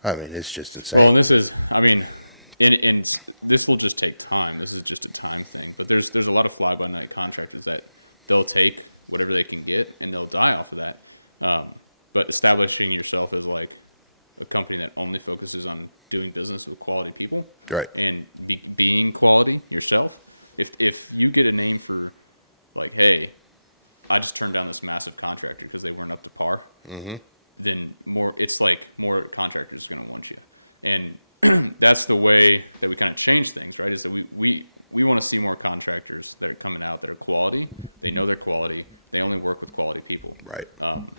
it's just insane. Well, and this is, and this will just take time. This is just a time thing. But there's a lot of fly-by-night contractors that they'll take whatever they can get and they'll die off of that. But establishing yourself as like a company that only focuses on doing business with quality people, right, and being quality yourself. If you get a name for like, hey, I just turned down this massive contractor because they weren't up to par, then it's like more contractors are going to want you. And that's the way that we kind of change things, right? Is that we want to see more contractors that are coming out that are quality. They know their quality. They only work with quality people. Right.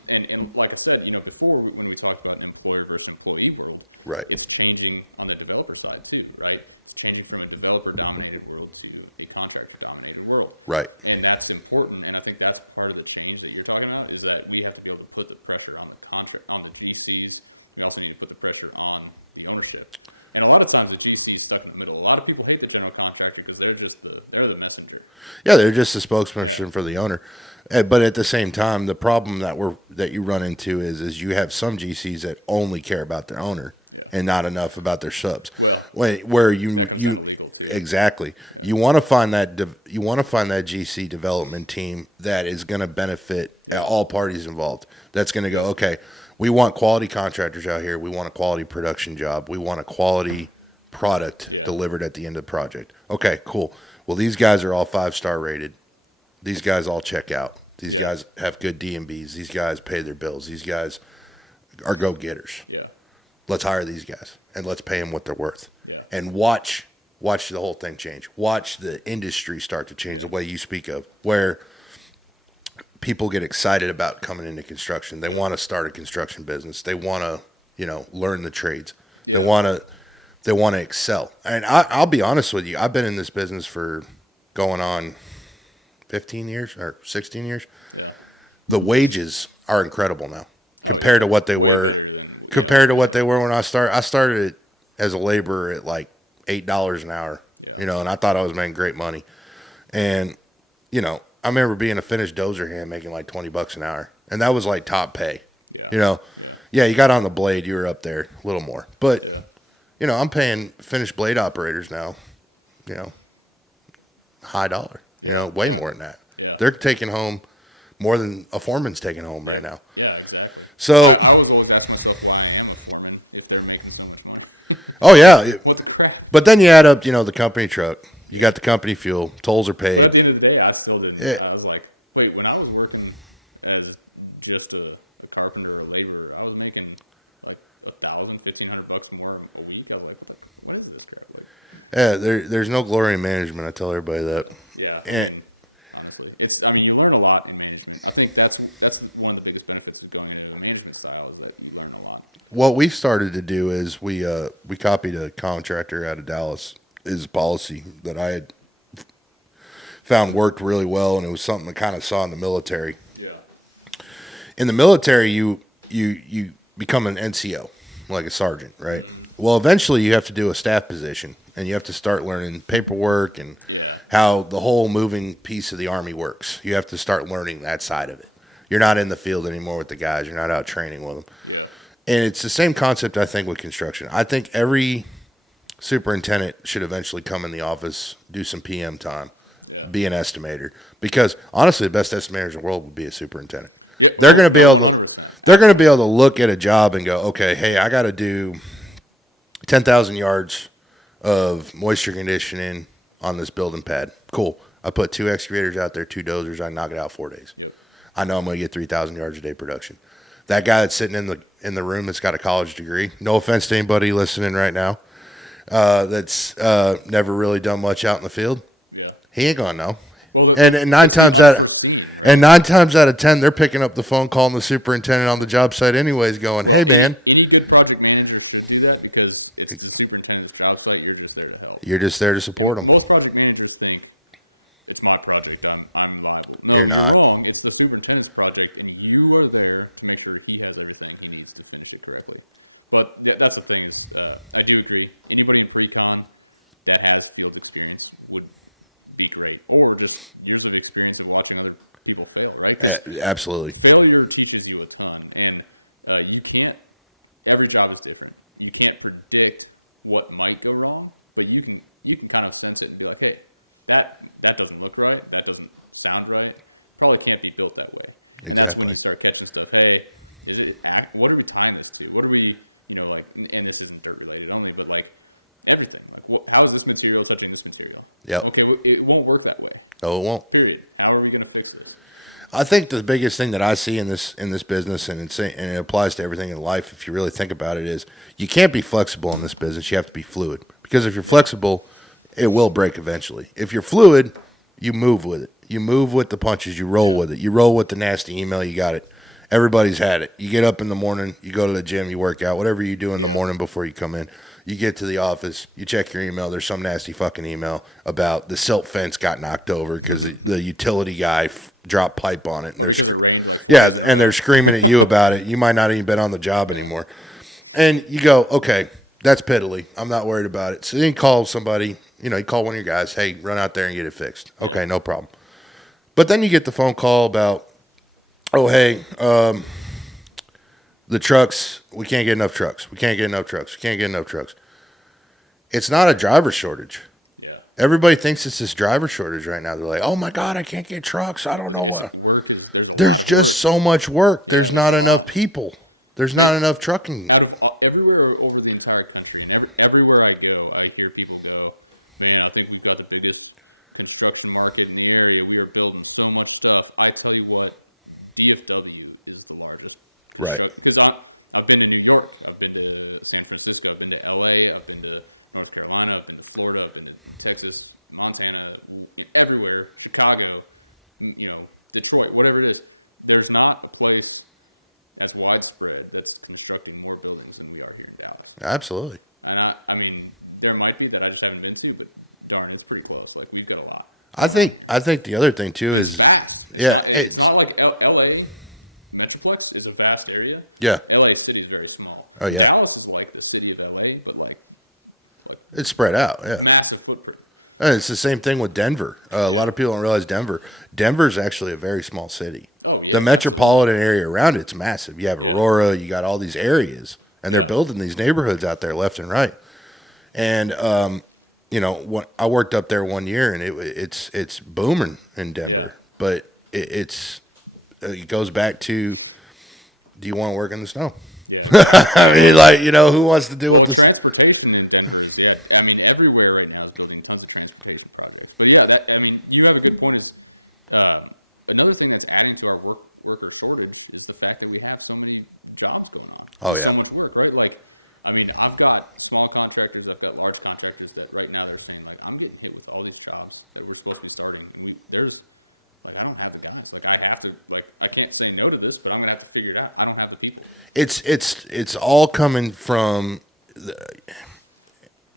And like I said, before when we talked about an employer versus employee world, right, it's changing on the developer side too, right? It's changing from a developer-dominated world to a contractor-dominated world. Right. And that's important, and I think that's part of the change that you're talking about, is that we have to be able to put the pressure on on the GCs. We also need to put the pressure on the ownership. And a lot of times the GC is stuck in the middle. A lot of people hate the general contractor because they're the messenger. Yeah, they're just the spokesperson for the owner. But at the same time, the problem that you run into is you have some GCs that only care about their owner and not enough about their subs. Well, that comes down to legal too. Exactly. Yeah. You want to find that GC development team that is going to benefit all parties involved. That's going to go, okay, we want quality contractors out here. We want a quality production job. We want a quality product delivered at the end of the project. Okay, cool. Well, these guys are all 5-star rated. These guys all check out. These guys have good D&Bs. These guys pay their bills. These guys are go-getters. Yeah. Let's hire these guys, and let's pay them what they're worth. Yeah. And watch the whole thing change. Watch the industry start to change the way you speak of, where people get excited about coming into construction. They want to start a construction business. They want to, learn the trades. Yeah. They want to excel. And I'll be honest with you. I've been in this business for going on 15 years or 16 years. Yeah. The wages are incredible now compared to what they were. Way better than compared to what they were when I started. I started as a laborer at like $8 an hour. Yeah. And I thought I was making great money. And I remember being a finished dozer hand making like $20 an hour, and that was like top pay. Yeah. Yeah. You got on the blade, you were up there a little more, but I'm paying finished blade operators now, high dollar. Way more than that. Yeah. They're taking home more than a foreman's taking home right now. Yeah, exactly. So I was always asking myself why I am a foreman if they're making so much money. Oh yeah. What the crap? But then you add up, the company truck. You got the company fuel. Tolls are paid. But at the end of the day, I still didn't. I was like, wait, when I was working as just a carpenter or a laborer, I was making like $1,000, $1,500 more a week. I was like, what is this crap? Like, yeah, there's no glory in management. I tell everybody that. Yeah, I mean, honestly, you learn a lot in management. I think that's one of the biggest benefits of going into a management style is that you learn a lot. What we started to do is we copied a contractor out of Dallas. His policy that I had found worked really well, and it was something I kind of saw in the military. Yeah. In the military, you become an NCO, like a sergeant, right? Mm-hmm. Well, eventually you have to do a staff position, and you have to start learning paperwork and how the whole moving piece of the Army works. You have to start learning that side of it. You're not in the field anymore with the guys. You're not out training with them. Yeah. And it's the same concept, I think, with construction. I think every superintendent should eventually come in the office, do some PM time, be an estimator. Because honestly, the best estimators in the world would be a superintendent. Yeah, they're going to be able 100%. They're going to be able to look at a job and go, okay, hey, I got to do 10,000 yards of moisture conditioning on this building pad. Cool. I put 2 excavators out there, 2 dozers. I knock it out 4 days. Yep. I know I'm going to get 3,000 yards a day production. That guy that's sitting in the room that's got a college degree. No offense to anybody listening right now. That's never really done much out in the field. Yeah, he ain't gonna know. Well, and 9 times unforeseen, right? And 9 times out of 10, they're picking up the phone, calling the superintendent on the job site, anyways, going, "Hey, man." Any good project manager should do that because it's the superintendent's job site. You're just there to help. You're just there to support them. Most project managers think it's my project. I'm liable. No, you're wrong. It's the superintendent's project, and you are there to make sure he has everything he needs to finish it correctly. But that's the thing is, I do agree. Anybody in pre-con that has field experience would be great, or just years of experience of watching other people fail, right? Because absolutely, failure teaches you a ton, and you can't. Every job is different. You can't predict what might go wrong, but you can kind of sense it and be like, hey, that doesn't look right. That doesn't sound right. Probably can't be built that way. Exactly. And that's when you start catching stuff. Hey, what are we tying this to? What are we? And this isn't dirt related only, but like everything. Like, how is this material touching this material? Yeah. Okay, it won't work that way. No, it won't. Period. How are we going to fix this? I think the biggest thing that I see in this business, and it applies to everything in life, if you really think about it, is you can't be flexible in this business. You have to be fluid. Because if you're flexible, it will break eventually. If you're fluid, you move with it. You move with the punches. You roll with it. You roll with the nasty email. You got it. Everybody's had it. You get up in the morning, you go to the gym, you work out, whatever you do in the morning before you come in. You get to the office, you check your email. There's some nasty fucking email about the silt fence got knocked over because the utility guy dropped pipe on it. Or because it rained like 4 days in a row. And they're screaming at you about it. You might not even been on the job anymore. And you go, okay, that's piddly. I'm not worried about it. So then you call somebody, you call one of your guys, hey, run out there and get it fixed. Okay, no problem. But then you get the phone call about, oh, hey, the trucks, we can't get enough trucks. We can't get enough trucks. We can't get enough trucks. It's not a driver shortage. Yeah. Everybody thinks it's this driver shortage right now. They're like, oh, my God, I can't get trucks. I don't know. There's a lot of work. There's just so much work. There's not enough people. There's not enough trucking. Out of everywhere over the entire country, and everywhere I go, I hear people go, "Man, I think we've got the biggest construction market in the area. We are building so much stuff." I tell you what, DFW is the largest construction, because I've been to New York, I've been to San Francisco, I've been to LA, I've been to North Carolina, I've been to Florida, I've been to Texas, Montana, everywhere, Chicago, Detroit, whatever it is. There's not a place that's widespread that's constructing more buildings than we are here in Dallas. Absolutely. And I mean, there might be that I just haven't been to, but darn, it's pretty close. Like, we've got a lot. I think the other thing too is it's vast. It's not like LA Metroplex is a vast area. Yeah. LA City is very small. Oh, yeah. Dallas is like the city of LA, but like it's spread out. Yeah. Massive footprint. And it's the same thing with Denver. A lot of people don't realize Denver's actually a very small city. Oh, yeah. The metropolitan area around it's massive. You have Aurora, you got all these areas, and they're building these neighborhoods out there left and right. And I worked up there one year, and it's booming in Denver. Yeah. But it goes back to, do you want to work in the snow? Yeah, exactly. Who wants to do it? Well, transportation in Denver is, everywhere right now is building tons of transportation projects. But you have a good point. Is another thing that's adding to our worker shortage is the fact that we have so many jobs going on. So much work, right? Like, I've got small contractors, I've got large contractors that right now they're saying, like, I'm getting hit with all these jobs that we're supposed to be starting, and I don't have the guys. Like, I have to, I can't say no to this, but I'm gonna have to figure it out. I don't have the people. It's all coming from.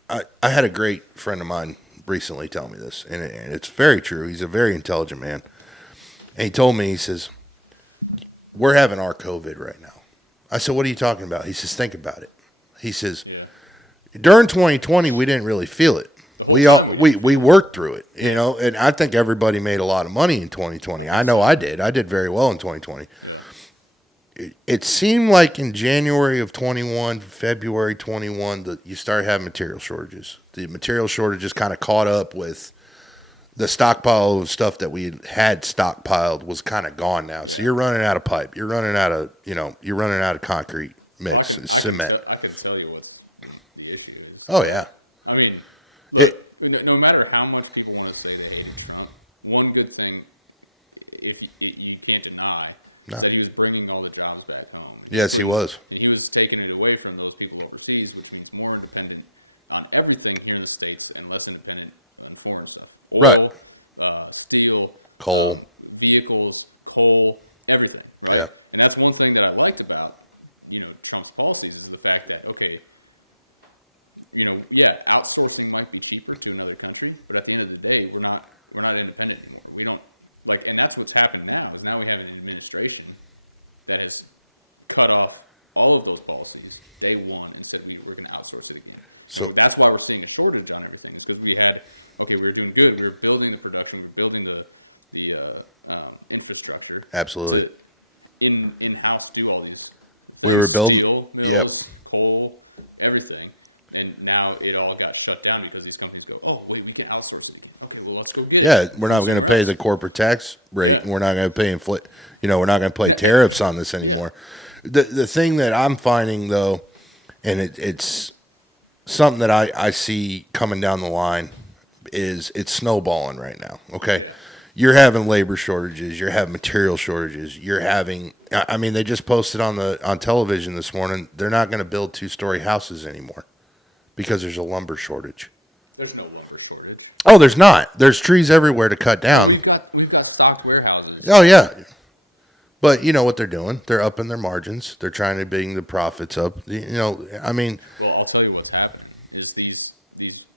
I had a great friend of mine recently tell me this, and it's very true. He's a very intelligent man, and he told me, he says, "We're having our COVID right now." I said, "What are you talking about?" He says, "Think about it." He says, during 2020, we didn't really feel it. The whole time we worked through it, and I think everybody made a lot of money in 2020. I know so. I did. I did very well in 2020. Yeah. It seemed like in January of 21, February 21, that you started having material shortages. The material shortages kind of caught up with the stockpile of stuff that we had stockpiled was kind of gone now. Yeah. So you're running out of pipe. You're running out of concrete mix. Well, I can tell you what's the issue is. Oh, yeah. Look, no matter how much people want to say they hated Trump, one good thing, if you can't deny, is that he was bringing all the jobs back home. And he was. And he was taking it away from those people overseas, which means more independent on everything here in the States and less independent on foreign stuff. Oil, steel, coal, vehicles, coal, everything, right? Yeah. And that's one thing that I liked about, Trump's policies is the fact that, okay, outsourcing might be cheaper to another country, but at the end of the day, we're not independent anymore. We don't and that's what's happened now is now we have an administration that has cut off all of those policies day one and said we're going to outsource it again. And that's why we're seeing a shortage on everything is because we were doing good. We were building the production. We were building the infrastructure. Absolutely. To in-house do all these things, steel mills, coal, everything. And now it all got shut down because these companies go, oh, wait, we can outsource it again. Okay, well, let's go get it. Yeah, we're not going to pay the corporate tax rate. Yeah. We're not going to pay we're not going to pay tariffs on this anymore. Yeah. The thing that I'm finding, though, and it's something that I see coming down the line, is it's snowballing right now, okay? Yeah. You're having labor shortages. You're having material shortages. You're having they just posted on television this morning, they're not going to build 2-story houses anymore. Because there's a lumber shortage. There's no lumber shortage. Oh, there's not. There's trees everywhere to cut down. Well, we've got stocked warehouses. Oh yeah, but you know what they're doing? They're upping their margins. They're trying to bring the profits up. Well, I'll tell you what's happening is these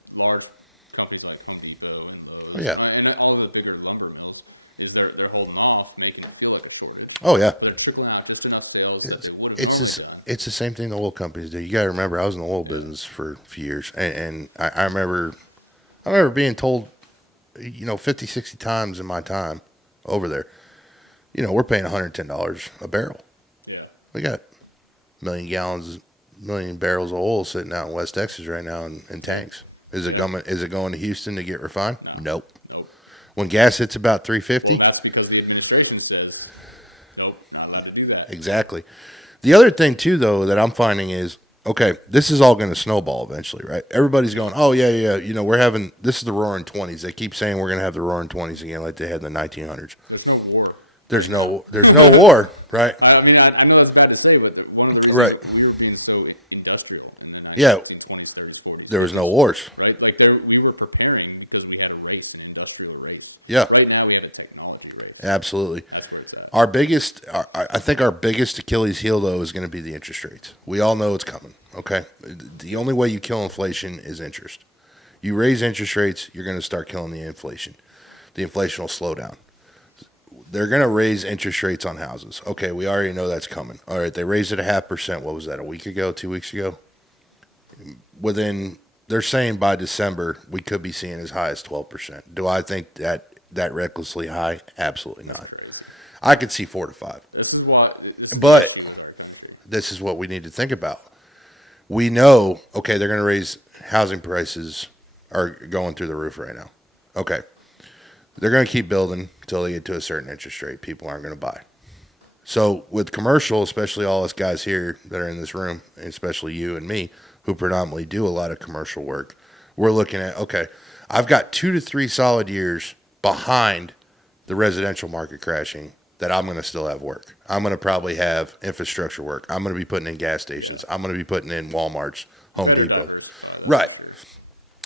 large companies like Home Depot and Lowe's and all of the bigger lumber mills is they're holding off, making it feel like a shortage. Oh yeah, but they're trickling out just enough sales that they would have normally done. It's the same thing the oil companies do. You got to remember, I was in the oil business for a few years, and I remember being told, 50, 60 times in my time over there, we're paying $110 a barrel. Yeah, we got 1 million barrels of oil sitting out in West Texas right now in tanks. Is it going to Houston to get refined? No. Nope. When gas hits about $3.50. Well, that's because the administration says, nope, not allowed to do that. Exactly. The other thing too, though, that I'm finding is, okay, this is all going to snowball eventually, right? Everybody's going, oh yeah, you know, this is the Roaring 20s. They keep saying we're going to have the Roaring 20s again, like they had in the 1900s. There's no war. There's no war, right? I mean, I know that's bad to say, but one of the reasons we were being so industrial in the 1920s, 30s, 40s, there 50s, was no wars, right? Like we were preparing because we had a race, an industrial race. Yeah. Right now we have a technology race. Absolutely, that's where it's at. I think our biggest Achilles heel though is going to be the interest rates. We all know it's coming. Okay, the only way you kill inflation is interest. You raise interest rates, you're going to start killing the inflation. The inflation will slow down. They're going to raise interest rates on houses. Okay, we already know that's coming. All right, they raised it 0.5%. What was that, a week ago, 2 weeks ago? They're saying by December, we could be seeing as high as 12%. Do I think that recklessly high? Absolutely not. That's crazy. I could see 4 to 5. This is the issue with our country. This is what we need to think about. We know, okay, they're going to raise housing prices are going through the roof right now. Okay. They're going to keep building until they get to a certain interest rate. People aren't going to buy. So with commercial, especially all us guys here that are in this room, especially you and me, who predominantly do a lot of commercial work, we're looking at, okay, I've got 2 to 3 solid years behind the residential market crashing that I'm going to still have work. I'm going to probably have infrastructure work. I'm going to be putting in gas stations. Yeah. I'm going to be putting in Walmarts. Better diversify, that's right. For sure.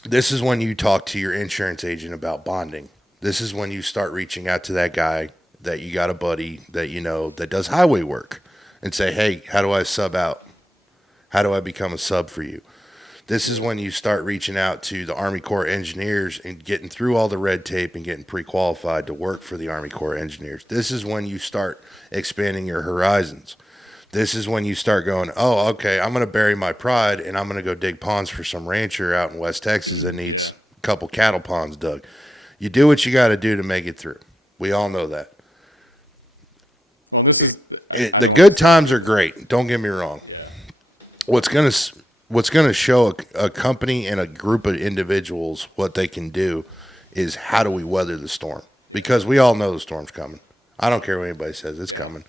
This is when you talk to your insurance agent about bonding. This is when you start reaching out to that guy that you got a buddy that you know that does highway work and say, hey, how do I sub out? How do I become a sub for you? This is when you start reaching out to the Army Corps engineers and getting through all the red tape and getting pre-qualified to work for the Army Corps engineers. This is when you start expanding your horizons. This is when you start going, oh, okay, I'm going to bury my pride and I'm going to go dig ponds for some rancher out in West Texas that needs a couple cattle ponds dug. You do what you got to do to make it through. We all know that. Well, this is the good times are great. Don't get me wrong. Yeah. What's going to show a company and a group of individuals what they can do is how do we weather the storm? Yeah. Because we all know the storm's coming. I don't care what anybody says. It's coming.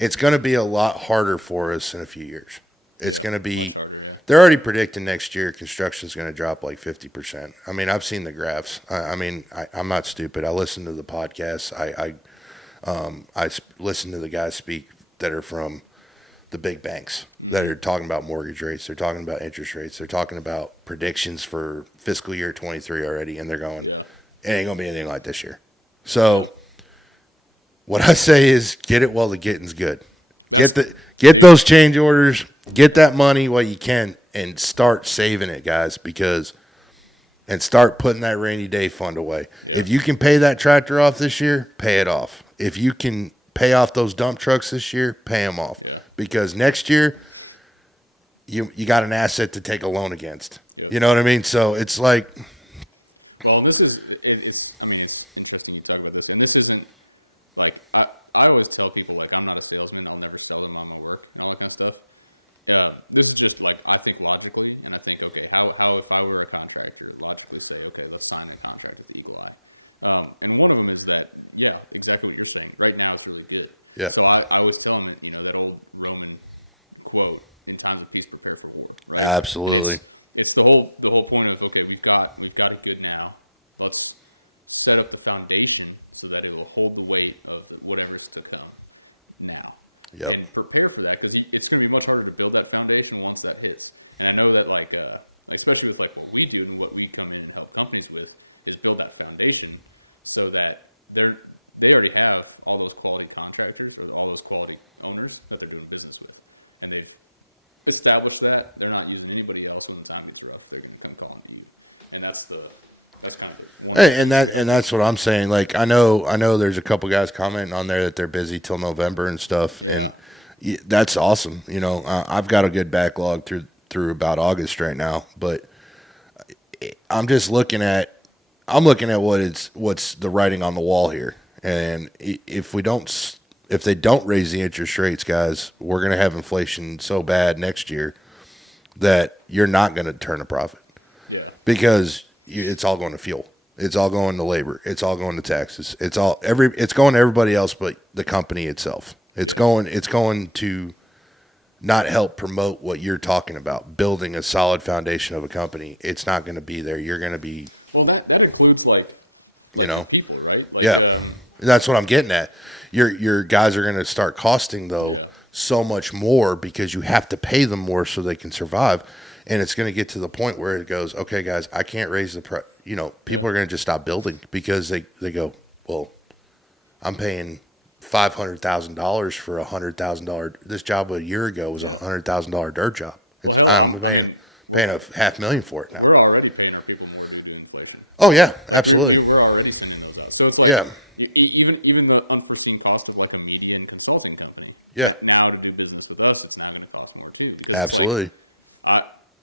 It's going to be a lot harder for us in a few years. It's going to be much harder, yeah. They're already predicting next year construction is going to drop like 50%. I mean, I've seen the graphs. I'm not stupid. I listen to the podcasts. I listen to the guys speak that are from the big banks that are talking about mortgage rates. They're talking about interest rates. They're talking about predictions for fiscal year 23 already, and they're going, it ain't going to be anything like this year. So what I say is get it while the getting's good. Get those change orders, get that money while you can, and start saving it, guys, and start putting that rainy day fund away. Yeah. If you can pay that tractor off this year, pay it off. If you can pay off those dump trucks this year, pay them off. Yeah. Because next year, you got an asset to take a loan against. Yep. You know what I mean? So it's like, well, and this is it's interesting you talk about this, and this isn't like I always tell people, like, I'm not a salesman. I'll never sell them on my work and all that kind of stuff. This is just, like, I think logically, and I think, okay, how if I were a contractor, logically say, okay, let's sign a contract with the Eagle Eye. And one of them is that, exactly what you're saying. Right now it's really good. Yeah. So I always tell them, that old Roman quote, in times of peace, prepare for war, right? Absolutely. And it's the whole point of, okay, we've got it good now. Let's set up the foundation so that it will hold the weight of whatever's to come now. Yep. And prepare for that, because it's going to be much harder to build that foundation once that hits. And I know that, like especially with like what we do and what we come in and help companies with, is build that foundation so that they already have all those quality contractors or all those quality owners that they're doing business with, and they've established that they're not using anybody else. When the time gets rough, they're going to come calling to you, and that's kind of the one. And that's what I'm saying. Like, I know there's a couple guys commenting on there that they're busy till November and stuff. Yeah, and that's awesome. I've got a good backlog through about August right now, but I'm just looking at what's the writing on the wall here. And if they don't raise the interest rates, guys, we're going to have inflation so bad next year that you're not going to turn a profit. Yeah, because it's all going to fuel. It's all going to labor. It's all going to taxes. It's going to everybody else but the company itself. It's going to not help promote what you're talking about, building a solid foundation of a company, it's not going to be there. You're going to be that includes like your people, right? Like that's what I'm getting at. Your guys are going to start costing though so much more because you have to pay them more so they can survive. And it's going to get to the point where it goes, okay, guys, I can't raise the price. People are going to just stop building because they go, well, I'm paying $500,000 for $100,000. This job a year ago was a $100,000 dirt job. Well, hell, I mean, we're paying $500,000 for it now. We're already paying our people more due to inflation. Oh yeah, like absolutely. We're already sending those out. So it's like even the unforeseen cost of like a media and consulting company. Yeah. Now to do business with us, it's now going to cost more too because it's like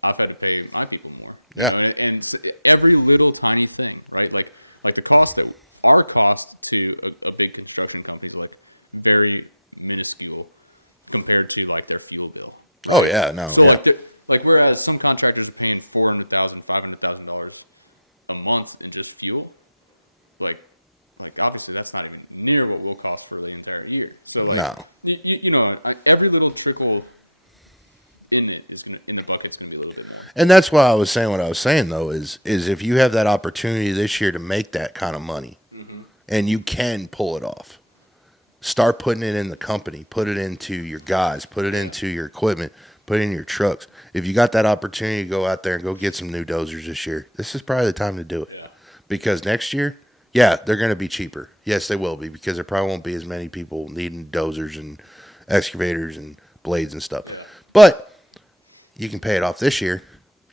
I've had to pay my people more. You know, and every little tiny thing, right? Like the cost that our cost to a big construction company is like very minuscule compared to like their fuel bill. Right? Oh yeah, no. So like whereas some contractors are paying $400,000, $500,000 a month in just fuel, like obviously that's not even near what we'll cost for the entire year. So like every little trickle in the bucket's gonna be a little bit more. And that's why I was saying what I was saying though is if you have that opportunity this year to make that kind of money, and you can pull it off, start putting it in the company, put it into your guys, put it into your equipment, put it in your trucks. If you got that opportunity to go out there and go get some new dozers this year, this is probably the time to do it. Yeah. Because next year, they're going to be cheaper. Yes, they will be because there probably won't be as many people needing dozers and excavators and blades and stuff. Yeah. But you can pay it off this year.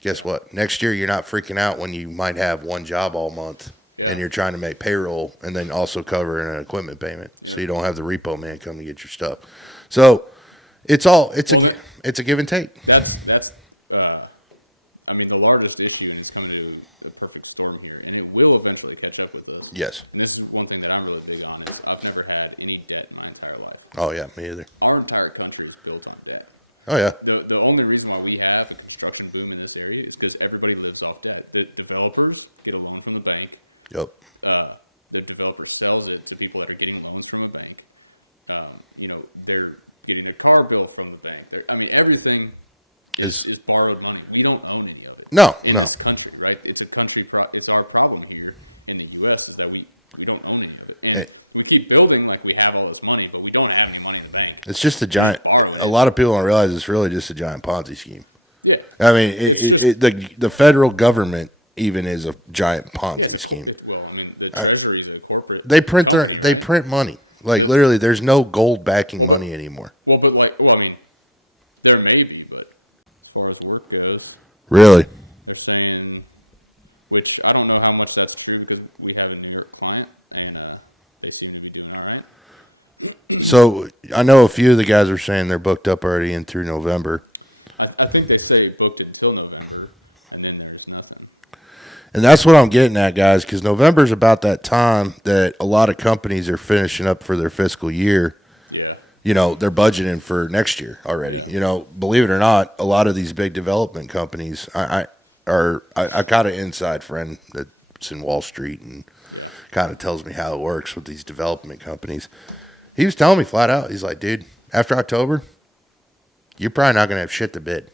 Guess what? Next year, you're not freaking out when you might have one job all month and you're trying to make payroll and then also cover an equipment payment. So you don't have the repo man come to get your stuff. So it's a give and take. That's I mean, the largest issue, and it's coming to a perfect storm here, and it will eventually catch up with us. Yes. And this is one thing that I'm really big on is I've never had any debt in my entire life. Oh, yeah, me either. Our entire country is built on debt. Oh, yeah. The only reason why we have a construction boom in this area is because everybody lives off debt. The developers get a loan from the bank. Yep. The developer sells it to people that are getting loans from a bank. They're getting a car bill from the bank. Everything is borrowed money. We don't own any of it. In this country, right? It's a country. It's our problem here in the U.S. is that we don't own any of it, and we keep building like we have all this money, but we don't have any money in the bank. It's just a giant borrowing. A lot of people don't realize it's really just a giant Ponzi scheme. Yeah, I mean, the federal government even is a giant Ponzi scheme. The Treasury is a corporate. They print company, they print money. Literally, there's no gold backing money anymore. There may be, but as far as work goes, really, they're saying, which I don't know how much that's true because we have a New York client and they seem to be doing all right. So I know a few of the guys are saying they're booked up already in through November. I think they say booked until November, and then there's nothing. And that's what I'm getting at, guys, because November is about that time that a lot of companies are finishing up for their fiscal year. Yeah. They're budgeting for next year already. Yeah. Believe it or not, a lot of these big development companies, I got an inside friend that's in Wall Street and kind of tells me how it works with these development companies. He was telling me flat out, he's like, dude, after October, you're probably not going to have shit to bid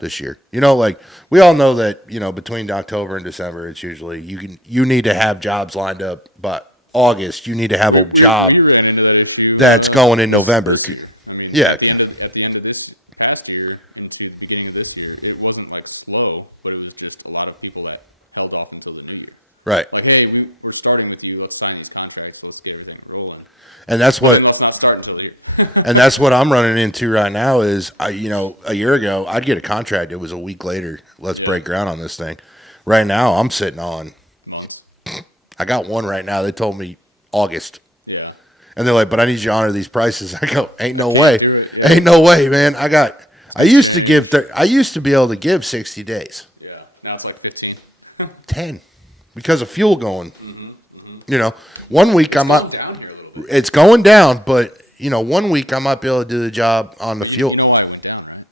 this year. We all know that, between October and December, it's usually you need to have jobs lined up, but August, you need to have a job. We ran into that issue. That's going in November this year. I mean, at the end of this past year into the beginning of this year, it wasn't like slow, but it was just a lot of people that held off until the new year. Right. Like, hey, we're starting with you. Let's sign these contracts. Let's get everything rolling. And that's then let's not start until the year. And that's what I'm running into right now is a year ago I'd get a contract. It was a week later. Let's break ground on this thing. Right now I'm sitting on months. I got one right now. They told me August. Yeah. And they're like, but I need you to honor these prices. I go, ain't no way. Can't do it. Yeah. Ain't no way, man. I used to be able to give 60 days. Yeah. Now it's like 15. 10. Because of fuel going. 1 week it's gone down here a little bit. It's going down, but 1 week I might be able to do the job on the fuel. You know why it went down, right?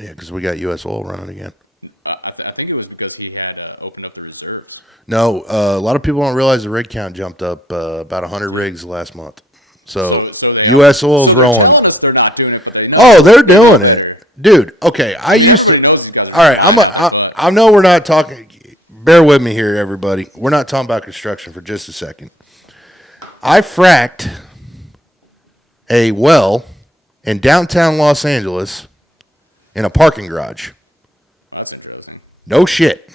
Yeah, because we got U.S. oil running again. I think it was because he had opened up the reserves. No, a lot of people don't realize the rig count jumped up about 100 rigs last month. So they U.S. oil. So they're telling us they're not doing it, but they know. Oh, they're doing know it better, dude. Okay, I mean, everybody knows these guys are just lying out their butt. I know we're not talking. Bear with me here, everybody. We're not talking about construction for just a second. I fracked a well in downtown Los Angeles in a parking garage. Well, that's interesting. No shit.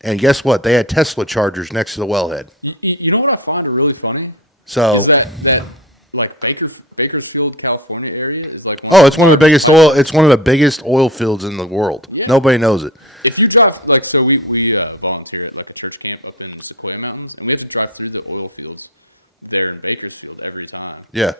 And guess what? They had Tesla chargers next to the wellhead. You know what I find really funny? So is that like Bakersfield, California area is like one. It's one of the biggest oil. It's one of the biggest oil fields in the world. Yeah, nobody knows it. If you drive we volunteer at like a church camp up in Sequoia Mountains, and we have to drive through the oil fields there in Bakersfield every time. Yeah.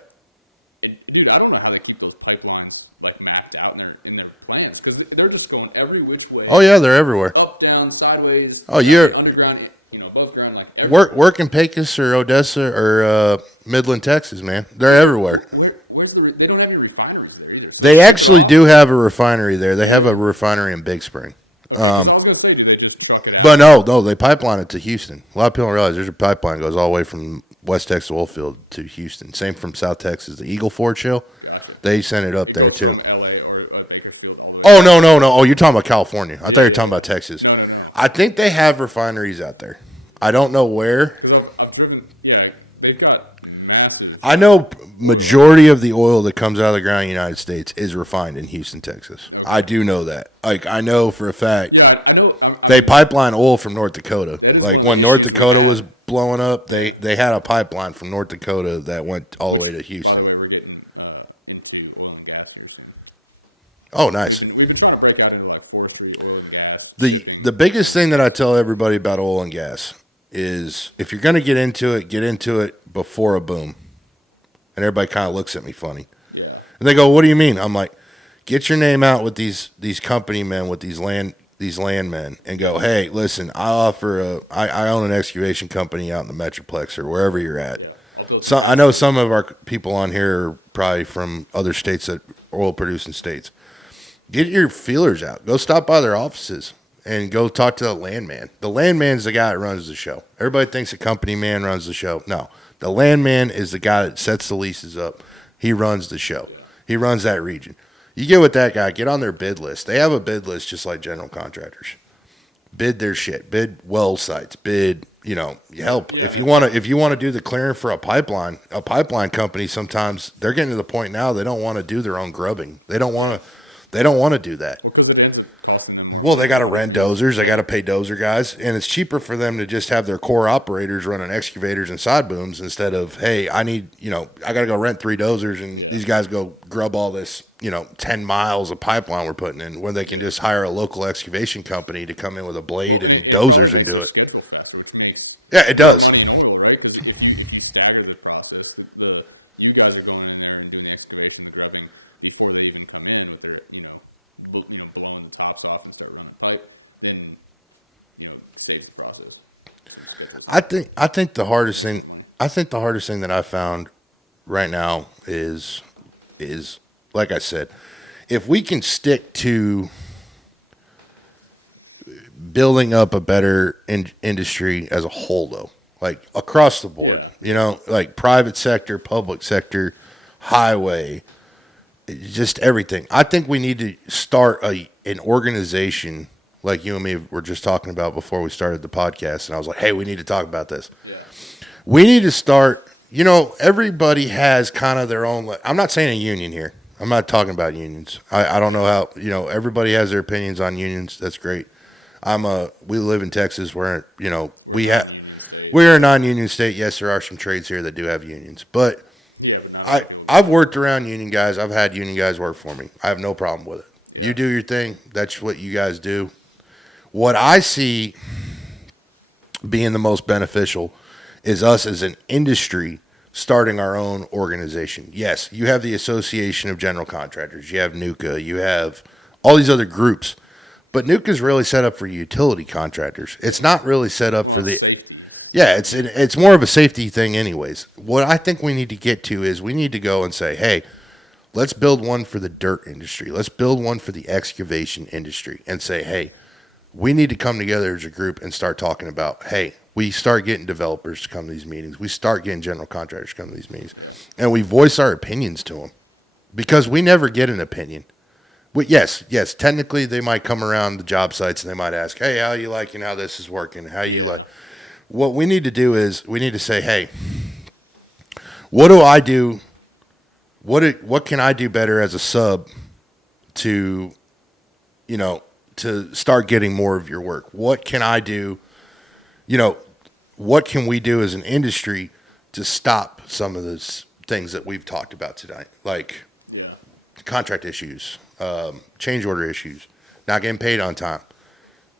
And, dude, I don't know how they keep those pipelines like mapped out in their plans, because they're just going every which way. Oh yeah, they're everywhere. Up, down, sideways. Oh, you're underground, above ground, like everywhere. Work in Pecos or Odessa or Midland, Texas, man. They're everywhere. Where's they don't have any refineries there either. So they actually do have a refinery there. They have a refinery in Big Spring. Okay, because I was gonna say, do they just truck it out? But no, they pipeline it to Houston. A lot of people don't realize there's a pipeline that goes all the way from West Texas oil field to Houston. Same from South Texas, the Eagle Ford Shale. Gotcha. They send it up. It goes from L.A. or Bakersfield all the way. Oh no! Oh, you're talking about California. I thought you were talking about Texas. No. I think they have refineries out there. I don't know where. Because I've driven. Yeah, they've got massive. I know majority of the oil that comes out of the ground in the United States is refined in Houston, Texas. Okay. I do know that. Like, I know for a fact. Yeah, I know. They pipeline oil from North Dakota. That is one of the issues we had. When North Dakota was blowing up, they had a pipeline from North Dakota that went all the way to Houston. By the way, we're getting into oil and gas here soon. Oh, nice. We've been trying to break out into like forestry, oil and gas, shipping. The biggest thing that I tell everybody about oil and gas is if you're going to get into it before a boom. And everybody kind of looks at me funny. Yeah. And they go, "What do you mean?" I'm like, "Get your name out with these company men, with these landmen, and go, hey, listen, I own an excavation company out in the Metroplex or wherever you're at. Yeah, I'll build some. I know some of our people on here are probably from other states, that oil producing states. Get your feelers out. Go stop by their offices and go talk to the landman. The landman's the guy that runs the show. Everybody thinks a company man runs the show. No. The landman is the guy that sets the leases up. He runs the show. Yeah. He runs that region. You get with that guy, get on their bid list. They have a bid list just like general contractors. Bid their shit. Bid well sites. Bid, help. Yeah, if you want to do the clearing for a pipeline company, sometimes they're getting to the point now they don't want to do their own grubbing. They don't want to. They don't want to do that. Well, because it ends up costing them more money. Well, they got to rent dozers. They got to pay dozer guys. And it's cheaper for them to just have their core operators running excavators and side booms instead of, hey, I got to go rent 3 dozers and these guys go grub all this, 10 miles of pipeline we're putting in, where they can just hire a local excavation company to come in with a blade. Well, and it probably makes their schedule faster, which makes more money in oil, right? Because if you stagger the process, you guys are going in there and doing the excavation, the grubbing before they even come in with their, blowing the tops off and start running pipe, then, saves the process. Some schedule. I think the hardest thing. I think the hardest thing that I found right now is like I said, if we can stick to building up a better industry as a whole, though. Like across the board, like private sector, public sector, highway, just everything. I think we need to start an organization like you and me were just talking about before we started the podcast. And I was like, hey, we need to talk about this. Yeah. We need to start, everybody has kind of their own, I'm not saying a union here. I'm not talking about unions. I don't know how, everybody has their opinions on unions. That's great. We live in Texas where, we're a non-union state. We're a non-union state. Yes, there are some trades here that do have unions, but but not a lot of people. I've worked around union guys. I've had union guys work for me. I have no problem with it. Yeah. You do your thing. That's what you guys do. What I see being the most beneficial is us as an industry starting our own organization. Yes, you have the Association of General Contractors. You have NUCA. You have all these other groups. But NUCA is really set up for utility contractors. It's not really set up for the safeties. Yeah, it's more of a safety thing anyways. What I think we need to get to is we need to go and say, hey, let's build one for the dirt industry. Let's build one for the excavation industry and say, hey, we need to come together as a group and start talking about, hey, we start getting developers to come to these meetings. We start getting general contractors to come to these meetings. Yeah. And we voice our opinions to them because we never get an opinion. But yes, technically they might come around the job sites and they might ask, hey, how you liking how this is working? How you like? What we need to do is we need to say, hey, what do I do? What can I do better as a sub to, to start getting more of your work? What can I do? What can we do as an industry to stop some of those things that we've talked about tonight? Like contract issues, change order issues, not getting paid on time.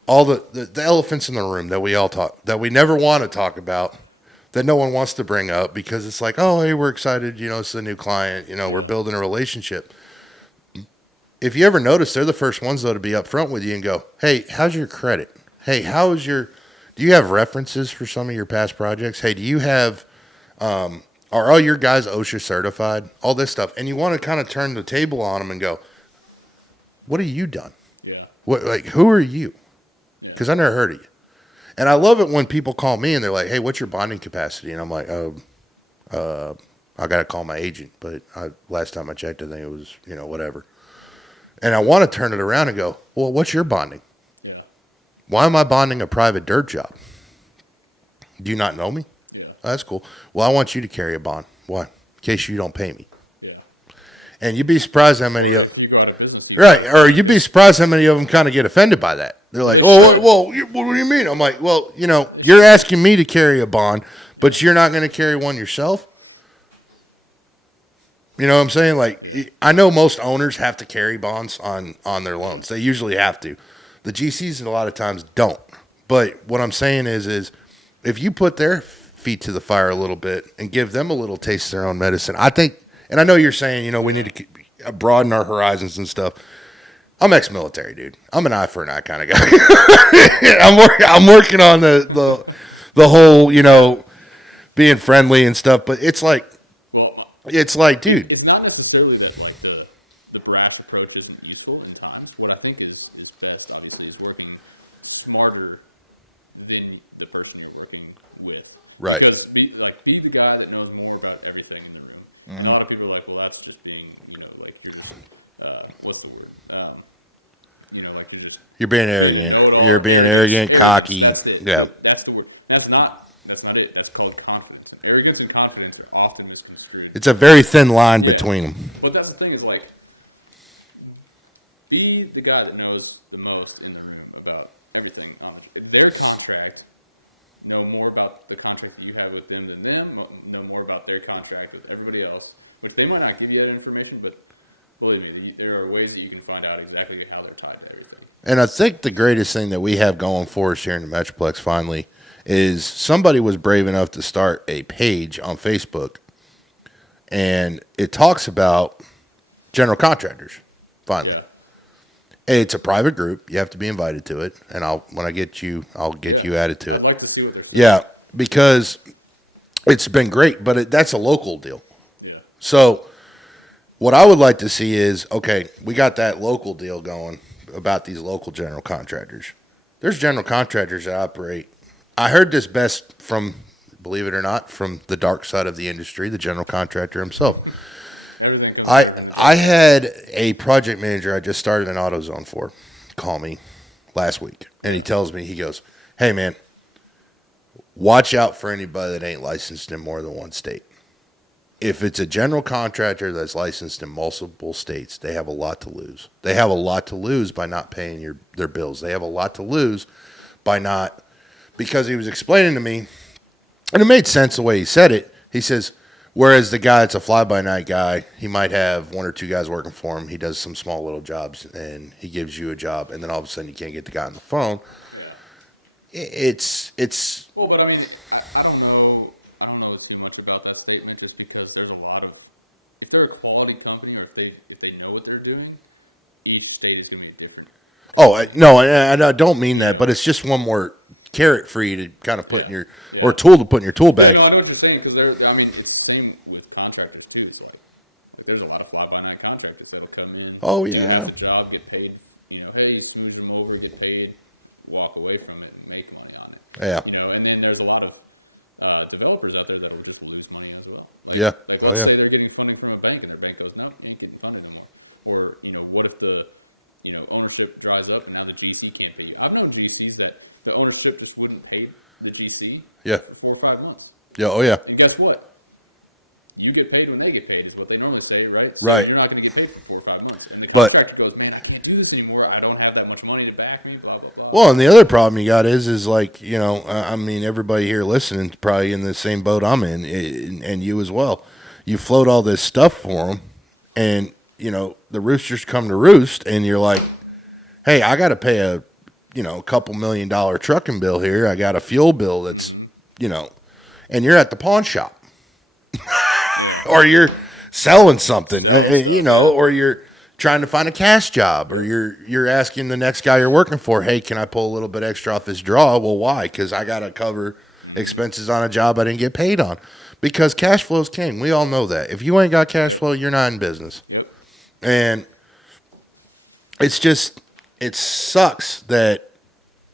All the elephants in the room that we all talk, that we never want to talk about, that no one wants to bring up because it's like, oh, hey, we're excited. It's a new client. We're building a relationship. If you ever notice, they're the first ones, though, to be upfront with you and go, hey, how's your credit? Hey, do you have references for some of your past projects? Hey, do you have, are all your guys OSHA certified? All this stuff. And you want to kind of turn the table on them and go, what have you done? Yeah. Who are you? Yeah. Because I never heard of you. And I love it when people call me and they're like, hey, what's your bonding capacity? And I'm like, I got to call my agent. But last time I checked, I think it was, whatever. And I want to turn it around and go, well, what's your bonding? Yeah. Why am I bonding a private dirt job? Do you not know me? Yeah. Oh, that's cool. Well, I want you to carry a bond. Why? In case you don't pay me. Yeah. And you'd be surprised how many. Or if you go out of business, or you'd be surprised how many of them kind of get offended by that. They're like, what do you mean? I'm like, well, you're asking me to carry a bond, but you're not going to carry one yourself. You know what I'm saying? Like, I know most owners have to carry bonds on their loans. They usually have to. The GCs a lot of times don't. But what I'm saying is if you put their feet to the fire a little bit and give them a little taste of their own medicine, I think. And I know you're saying, we need to broaden our horizons and stuff. I'm ex-military, dude. I'm an eye for an eye kind of guy. I'm working on the whole, being friendly and stuff. But it's like, dude, it's not necessarily that like the brash approach isn't useful in times. What I think is best, obviously, is working smarter than the person you're working with. Right. Because be the guy that knows more about everything in the room. Mm-hmm. And a lot of people are like, well, that's just being, like you're just, what's the word? Like you're being arrogant. Being a know-it-all. You're being arrogance. Cocky. That's it. Yeah. That's the word. And that's not it. That's called confidence. And arrogance and confidence are often misconstrued. It's a very thin line between them. But that's the thing is like, be the guy that knows the most in the room about everything on their contract. Know more about the contract that you have with them than them. Know more about their contract with everybody else, which they might not give you that information, but believe me, there are ways that you can find out exactly how they're tied to everything. And I think the greatest thing that we have going for us here in the Metroplex finally is somebody was brave enough to start a page on Facebook, and it talks about general contractors. Finally. Yeah. It's a private group. You have to be invited to it, and when I get you, I'll get you added to it. I'd like to see what they're saying. Yeah, because it's been great, but that's a local deal. Yeah. So what I would like to see is, okay, we got that local deal going about these local general contractors. There's general contractors that operate. I heard this best from, believe it or not, from the dark side of the industry, the general contractor himself. Everything comes better from the general I had a project manager I just started an AutoZone for call me last week, and he tells me, he goes, hey, man, watch out for anybody that ain't licensed in more than one state. If it's a general contractor that's licensed in multiple states, they have a lot to lose. They have a lot to lose by not paying their bills. They have a lot to lose by not, because he was explaining to me, and it made sense the way he said it. He says, whereas the guy that's a fly-by-night guy, he might have one or two guys working for him. He does some small little jobs, and he gives you a job, and then all of a sudden you can't get the guy on the phone. Yeah. It's well, but I mean, I don't know too much about that statement, just because there's a lot of, if they're a quality company or if they know what they're doing, each state is going to be a different company. Oh no, I don't mean that, but it's just one more carrot for you to kind of put in your or tool to put in your tool bag. Yeah, no, I know what you're saying, because I mean, it's the same with contractors too. It's like there's a lot of fly-by-night contractors that'll come in, do half the job, get paid. Hey, you smooch them over, get paid. walk away from it and make money on it. Yeah. And then there's a lot of developers out there that'll just lose money as well. Let's say they're getting funding from a bank and their bank goes, nope, you ain't getting funded no more. Or, what if the, ownership dries up and now the GC can't pay you? I've known GCs that the ownership just wouldn't pay the GC for 4 or 5 months. Yeah. Oh yeah. And guess what? You get paid when they get paid is what they normally say, right? So you're not going to get paid for 4 or 5 months. And the contractor goes, man, I can't do this anymore. I don't have that much money to back me, blah, blah, blah. Well, and the other problem you got is like, I mean, everybody here listening is probably in the same boat I'm in, and you as well. You float all this stuff for them, and, the roosters come to roost, and you're like, hey, I got to pay a couple $1 million trucking bill here. I got a fuel bill that's, and you're at the pawn shop. Yeah. Or you're selling something, stuff, or you're trying to find a cash job, or you're asking the next guy you're working for, hey, can I pull a little bit extra off this draw? Well, why? Because I got to cover expenses on a job I didn't get paid on. Because cash flow is king. We all know that. If you ain't got cash flow, you're not in business. Yep. And it's just, it sucks that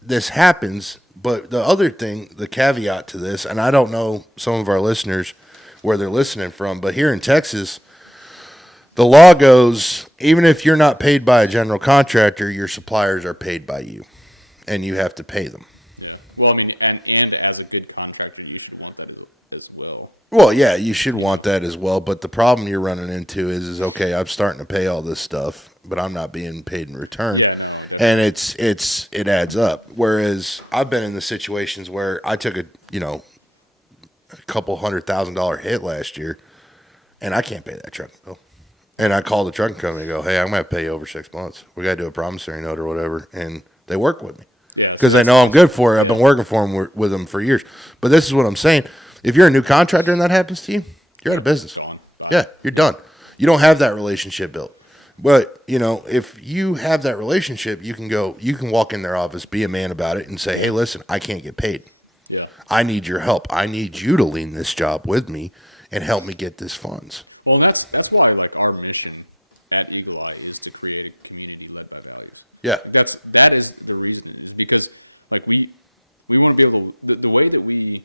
this happens. But the other thing, the caveat to this, and I don't know some of our listeners where they're listening from, but here in Texas, the law goes, even if you're not paid by a general contractor, your suppliers are paid by you, and you have to pay them. Yeah. Well, I mean, and as a good contractor, you should want that as well. Well, yeah, you should want that as well, but the problem you're running into is okay, I'm starting to pay all this stuff, but I'm not being paid in return. Yeah, no, definitely. And it adds up. Whereas I've been in the situations where I took a couple $100,000 hit last year, and I can't pay that trucking bill. And I call the trucking company and go, hey, I'm going to have to pay you over 6 months. We got to do a promissory note or whatever. And they work with me. Yeah. Because they know I'm good for it. I've been working for them with them for years. But this is what I'm saying. If you're a new contractor and that happens to you, you're out of business. Gone. Bye. Yeah, you're done. You don't have that relationship built. But, if you have that relationship, you can walk in their office, be a man about it, and say, hey, listen, I can't get paid. Yeah. I need your help. I need you to lean this job with me and help me get this funds. Well, and that's why like our mission at Eagle Eye is to create a community led by values. Yeah. Like that is the reason, is because like we want to be able to the way that we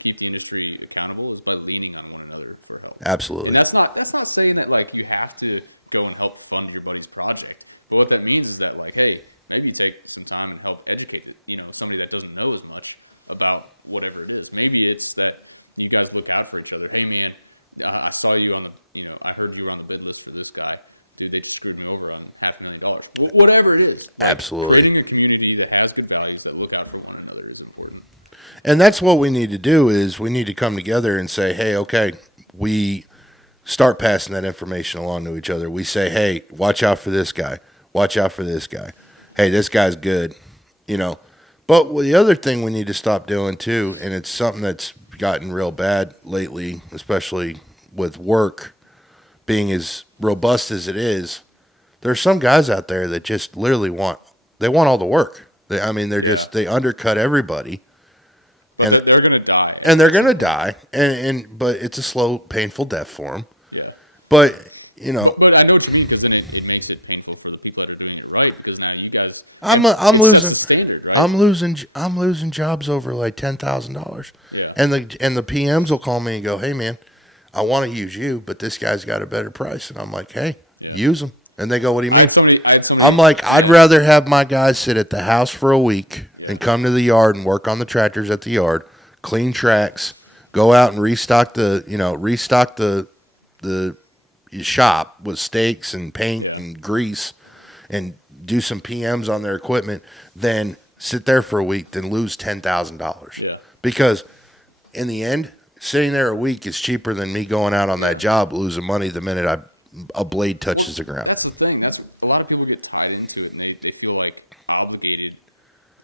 keep the industry accountable is by leaning on one another for help. Absolutely. And that's not saying that like you have to go and help fund your buddy's project. But what that means is that like, hey, maybe you take some time and help educate somebody that doesn't know as much about whatever it is. Maybe it's that you guys look out for each other. Hey man, I saw you on the, I heard you were on the bid list for this guy. Dude, they just screwed me over on $500,000. Whatever it is. Like, absolutely. Creating a community that has good values that look out for one another is important. And that's what we need to do is we need to come together and say, hey, okay, we start passing that information along to each other. We say, hey, watch out for this guy. Watch out for this guy. Hey, this guy's good, But the other thing we need to stop doing too, and it's something that's gotten real bad lately, especially with work being as robust as it is, there's some guys out there that just literally want all the work. They undercut everybody. But they're going to die. And they're going to die. But it's a slow, painful death for them. Yeah. But, But I know what you mean, because then it makes it painful for the people that are doing it right, because now you guys, it sets the standard, right? I'm losing jobs over like $10,000. Yeah. And the PMs will call me and go, hey, man, I want to use you, but this guy's got a better price. And I'm like, hey, use them. And they go, what do you mean? I had somebody. I'm like, I'd rather have my guys sit at the house for a week and come to the yard and work on the tractors at the yard, clean tracks, go out and restock the shop with stakes and paint and grease, and do some PMs on their equipment, than sit there for a week than lose $10,000. Yeah. Because in the end, sitting there a week is cheaper than me going out on that job losing money the minute a blade touches the ground. That's the thing. That's a lot of people get tied into it, and they feel like obligated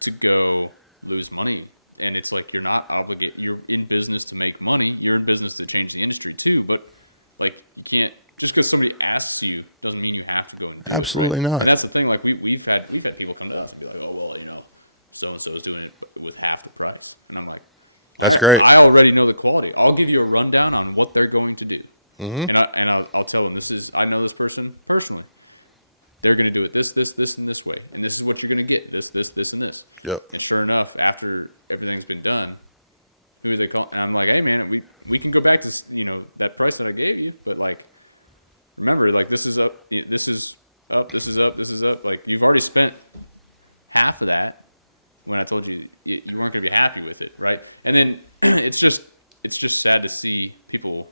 to go lose money. And it's like, you're not obligated. You're in business to make money. You're in business to change the industry too. But like, you can't, just because somebody asks you doesn't mean you have to go and do Absolutely it. Right? not. And that's the thing. Like we've had people come to us and be like, oh well, so and so is doing it with half the price, and I'm like, that's great. I already know the quality. I'll give you a rundown on what they're going to do. Mm-hmm. And I'll tell them, I know this person personally. they're going to do it this, and this way. And this is what you're going to get, this, and this. Yep. And sure enough, after everything's been done, who are they calling? And I'm like, hey, man, we can go back to, that price that I gave you. But, like, remember, like, this is up, this is up, this is up, this is up. Like, you've already spent half of that when I told you you weren't going to be happy with it, right? And then it's just sad to see people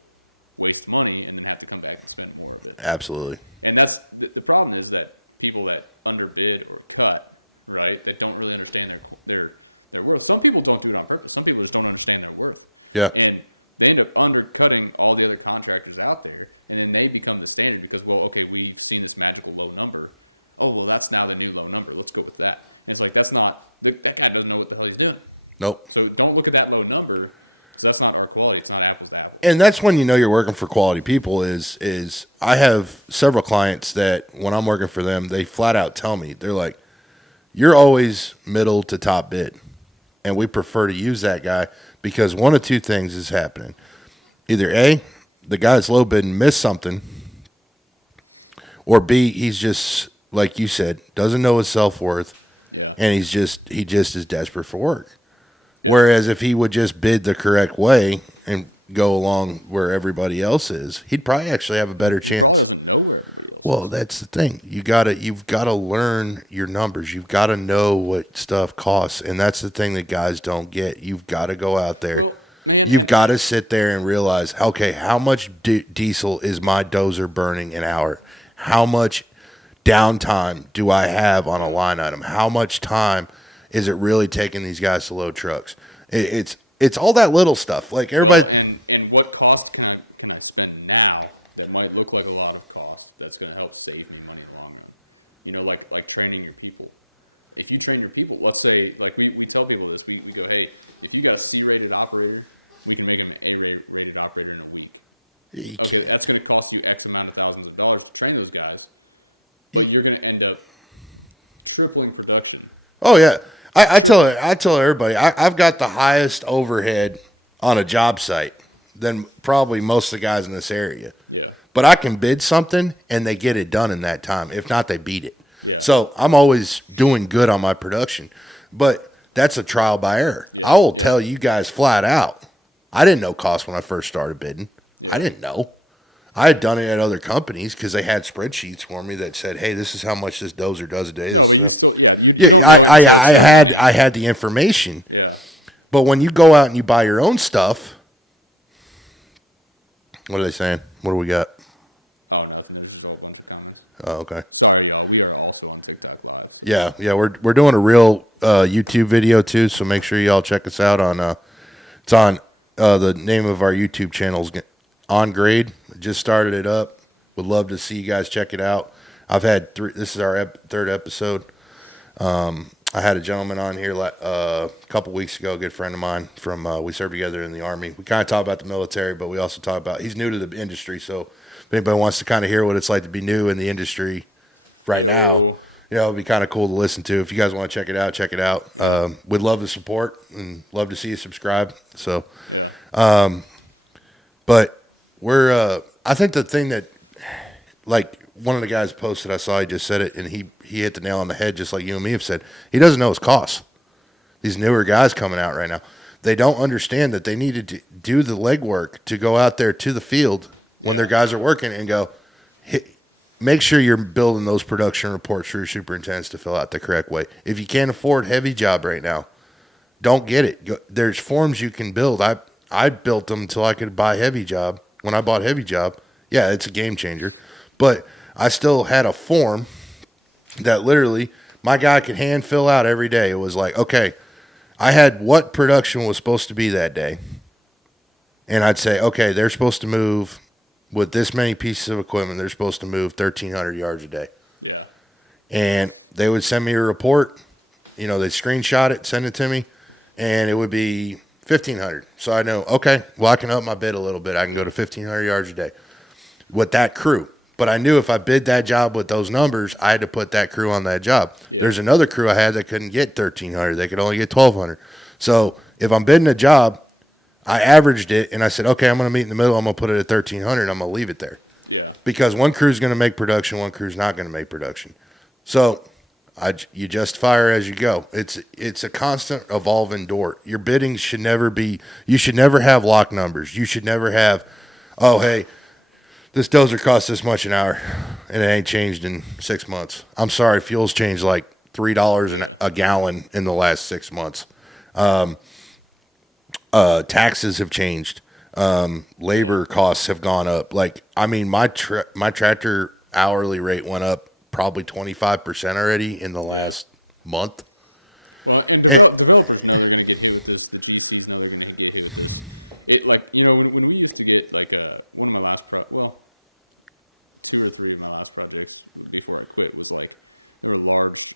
waste money and then have to come back and spend more of it. Absolutely. And that's the problem is that people that underbid or cut, right, that don't really understand their worth. Some people don't do it on purpose. Some people just don't understand their worth. Yeah. And they end up undercutting all the other contractors out there, and then they become the standard because, well, okay, we've seen this magical low number. Oh, well, that's now the new low number. Let's go with that. And it's like, that's not that guy doesn't know what the hell he's doing. Nope. So don't look at that low number because that's not our quality. It's not apples to apples. And that's when you know you're working for quality people is I have several clients that when I'm working for them, they flat out tell me, they're like, you're always middle to top bid. And we prefer to use that guy because one of two things is happening. Either A, the guy that's low bidding missed something, or B, he's just, like you said, doesn't know his self-worth. Yeah. And he just is desperate for work. Yeah. Whereas if he would just bid the correct way and go along where everybody else is, he'd probably actually have a better chance. He probably doesn't know where everybody else is. Well, that's the thing. You've got to learn your numbers. You've got to know what stuff costs, and that's the thing that guys don't get. You've got to go out there. Well, man, you've got to sit there and realize, okay, how much diesel is my dozer burning an hour? How much downtime do I have on a line item? How much time is it really taking these guys to load trucks? It's all that little stuff. Like everybody. Well, and what cost can I spend now that might look like a lot of cost that's going to help save me money in the long run? Like training your people. If you train your people, let's say, like we tell people this, we go, hey, if you got a C-rated operator, we can make him an A-rated operator in a week. Okay, that's going to cost you X amount of thousands of dollars to train those guys, but you're going to end up tripling production. Oh yeah, I tell everybody I've got the highest overhead on a job site than probably most of the guys in this area. Yeah, but I can bid something and they get it done in that time. If not, they beat it. Yeah. So I'm always doing good on my production, but that's a trial by error. Yeah. I will tell you guys flat out. I didn't know cost when I first started bidding. Yeah. I didn't know. I had done it at other companies because they had spreadsheets for me that said, "Hey, this is how much this dozer does a day." No, but you still, you don't know it until it's your money. I had the information. Yeah. But when you go out and you buy your own stuff, what are they saying? What do we got? Oh, nothing. There's just a whole bunch of comments. Oh, okay. Sorry, y'all. We are also on TikTok Live. So. Yeah. We're doing a real YouTube video too, so make sure y'all check us out on. It's on the name of our YouTube channel's On Grade. Just started it up. Would love to see you guys check it out. I've had this is our third episode. I had a gentleman on here a couple weeks ago, a good friend of mine from we served together in the Army. We kind of talk about the military, but we also talk about he's new to the industry, so if anybody wants to kind of hear what it's like to be new in the industry right now, it'd be kind of cool to listen to. If you guys want to check it out, check it out. Yeah. We'd love the support and love to see you subscribe. So yeah. But we're I think the thing that, like one of the guys posted, I saw he just said it, and he hit the nail on the head, just like you and me have said. He doesn't know his costs. These newer guys coming out right now, they don't understand that they needed to do the legwork to go out there to the field when their guys are working and go, make sure you're building those production reports for your superintendents to fill out the correct way. If you can't afford heavy job right now, don't get it. There's forms you can build. I built them until I could buy heavy job. When I bought heavy job, yeah, it's a game changer. But I still had a form that literally my guy could hand fill out every day. It was like, okay, I had what production was supposed to be that day. And I'd say, okay, they're supposed to move with this many pieces of equipment. They're supposed to move 1,300 yards a day. Yeah. And they would send me a report. They'd screenshot it, send it to me, and it would be 1,500. So I know, okay, well, I can up my bid a little bit. I can go to 1,500 yards a day with that crew. But I knew if I bid that job with those numbers, I had to put that crew on that job. Yeah. There's another crew I had that couldn't get 1,300. They could only get 1,200. So if I'm bidding a job, I averaged it, and I said, okay, I'm going to meet in the middle. I'm going to put it at 1,300. I'm going to leave it there. Yeah. Because one crew's going to make production, one crew's not going to make production. So you just fire as you go. It's a constant evolving door. Your bidding should never be. You should never have lock numbers. You should never have, oh hey, this dozer costs this much an hour, and it ain't changed in 6 months. I'm sorry, fuel's changed like $3 a gallon in the last 6 months. Taxes have changed. Labor costs have gone up. Like, I mean, my tractor hourly rate went up probably 25% already in the last month. Well, and developers know they're going to get hit with this. The GCs know they're going to get hit with this. It, like, you know, when we used to get like one of my last 2 or 3 of my last projects before I quit was like there were large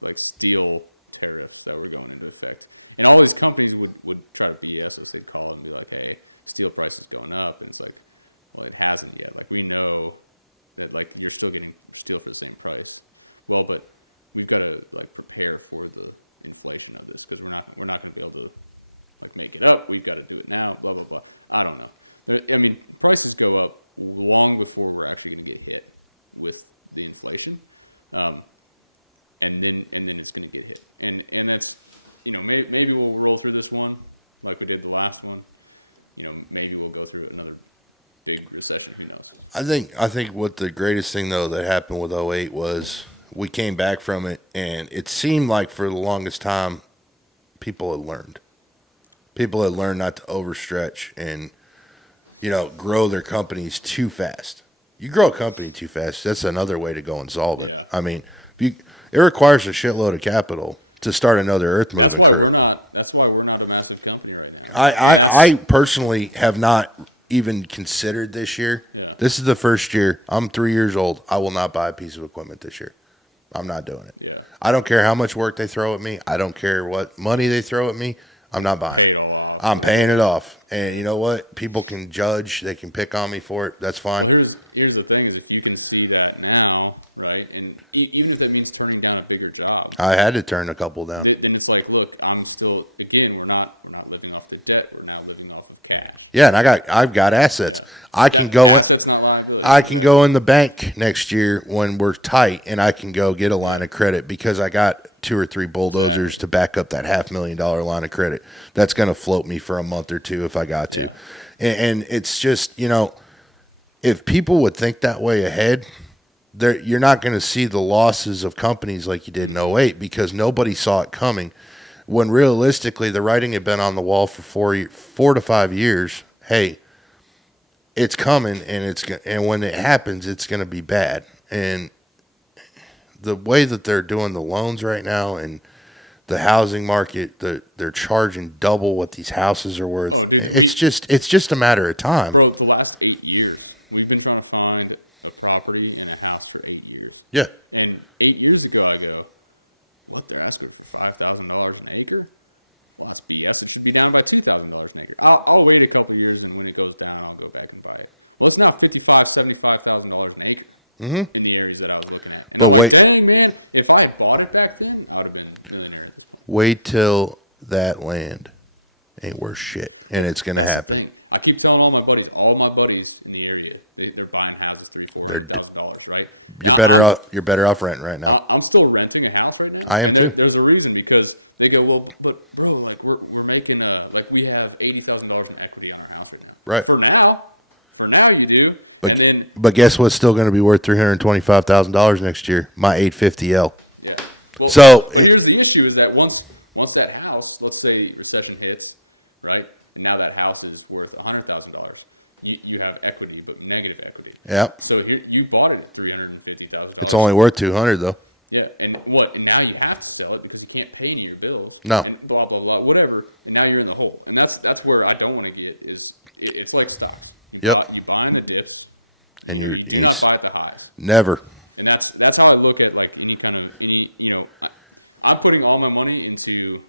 like steel tariffs that were going into effect, and all these companies would try to BS us. They'd call and be like, "Hey, steel price is going up," and it's like, well, it hasn't yet. Like, we know that, like, you're still getting steel for the same price. Well, but we've got to like prepare for the inflation of this because we're not going to be able to like make it up. We've got to do it now. Blah blah blah. I don't know. I mean, prices go up long before we're actually going to get hit with the inflation, and then it's going to get hit. And that's, you know, maybe we'll roll through this one like we did the last one. You know, maybe we'll go through another big recession. Who knows? I think what the greatest thing though that happened with '08 was we came back from it, and it seemed like for the longest time people had learned. People had learned not to overstretch and, you know, grow their companies too fast. You grow a company too fast, that's another way to go and solve it. Yeah. I mean, it requires a shitload of capital to start another earth moving. That's why we're not a massive company right now. I personally have not even considered this year. Yeah. This is the first year. I'm 3 years old. I will not buy a piece of equipment this year. I'm not doing it. Yeah. I don't care how much work they throw at me. I don't care what money they throw at me. I'm not buying Pay it all off. I'm paying it off. And you know what? People can judge. They can pick on me for it. That's fine. Well, here's the thing is if you can see that now, right, and even if that means turning down a bigger job. I had to turn a couple down. Then it's like, look, I'm still, again, we're not living off the debt. We're now living off of cash. Yeah, and I've got assets. Yeah. I can go assets, not liabilities. I can go in the bank next year when we're tight, and I can go get a line of credit because I got 2 or 3 bulldozers to back up that $500,000 line of credit. That's going to float me for a month or two if I got to. Yeah. And it's just, you know, if people would think that way ahead, you're not going to see the losses of companies like you did in '08 because nobody saw it coming. When realistically, the writing had been on the wall for 4 to 5 years. Hey, it's coming, and when it happens, it's going to be bad. And the way that they're doing the loans right now and the housing market, they're charging double what these houses are worth. Oh, dude, it's just a matter of time, bro. The last 8 years, we've been trying to find a property and a house for 8 years. Yeah, and 8 years ago, I go, what? They're asking for $5,000 an acre? Well, that's BS. It should be down by $2,000 an acre. I'll wait a couple of years, and when it goes down, I'll go back and buy it. Well, it's now $55,000, $75,000 an acre. In the areas that I was looking at. And I'm like, dang, man, if I had bought it back then, I would have been a millionaire at this point. Wait till that land ain't worth shit, and it's going to happen. That's the thing. I keep telling all my buddies in the area, they're buying houses $300,000-$400,000, right? You're better off renting right now. I'm still renting a house right now, and there's a reason because they go, well, but bro, like we're making like we have $80,000 in equity on our house right now. Right. For now, you do, but guess what's still going to be worth $325,000 next year? My 850L. Yeah. Well, but here's the issue: is that once that house, let's say recession hits, right, and now that house is worth $100,000, you have equity, but negative equity. Yeah. So here you bought it at $350,000. It's only worth $200,000 though. Yeah, and what? And now you have to sell it because you can't pay any of your bills. No. And blah blah blah, whatever. And now you're in the hole, and that's where I don't want to get. It's like stocks. You buy in the dips, you do not buy at the highs. Never. And that's how I look at like I'm putting all my money into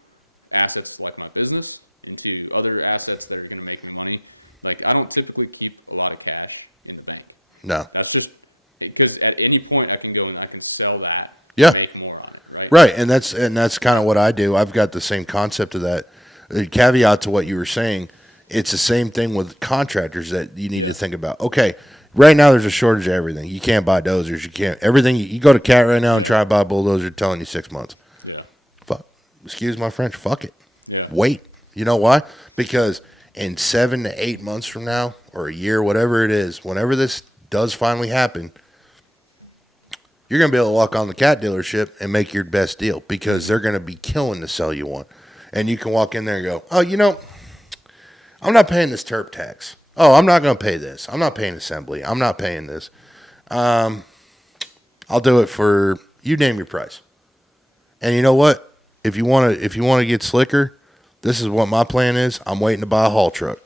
assets like my business, into other assets that are going to make me money. Like I don't typically keep a lot of cash in the bank. No. That's just because at any point I can go and I can sell that and make more on it, right? Right, and that's kind of what I do. I've got the same concept of that. The caveat to what you were saying, it's the same thing with contractors that you need to think about. Okay, right now there's a shortage of everything. You can't buy dozers. You can't everything. You go to Cat right now and try to buy a bulldozer. They're telling you 6 months. Yeah. Fuck. Excuse my French. Fuck it. Yeah. Wait. You know why? Because in 7 to 8 months from now, or a year, whatever it is, whenever this does finally happen, you're going to be able to walk on the Cat dealership and make your best deal because they're going to be killing to sell you one. And you can walk in there and go, oh, you know, I'm not paying this terp tax. Oh, I'm not going to pay this. I'm not paying assembly. I'm not paying this. I'll do it for, you name your price. And you know what? If you want to get slicker, this is what my plan is. I'm waiting to buy a haul truck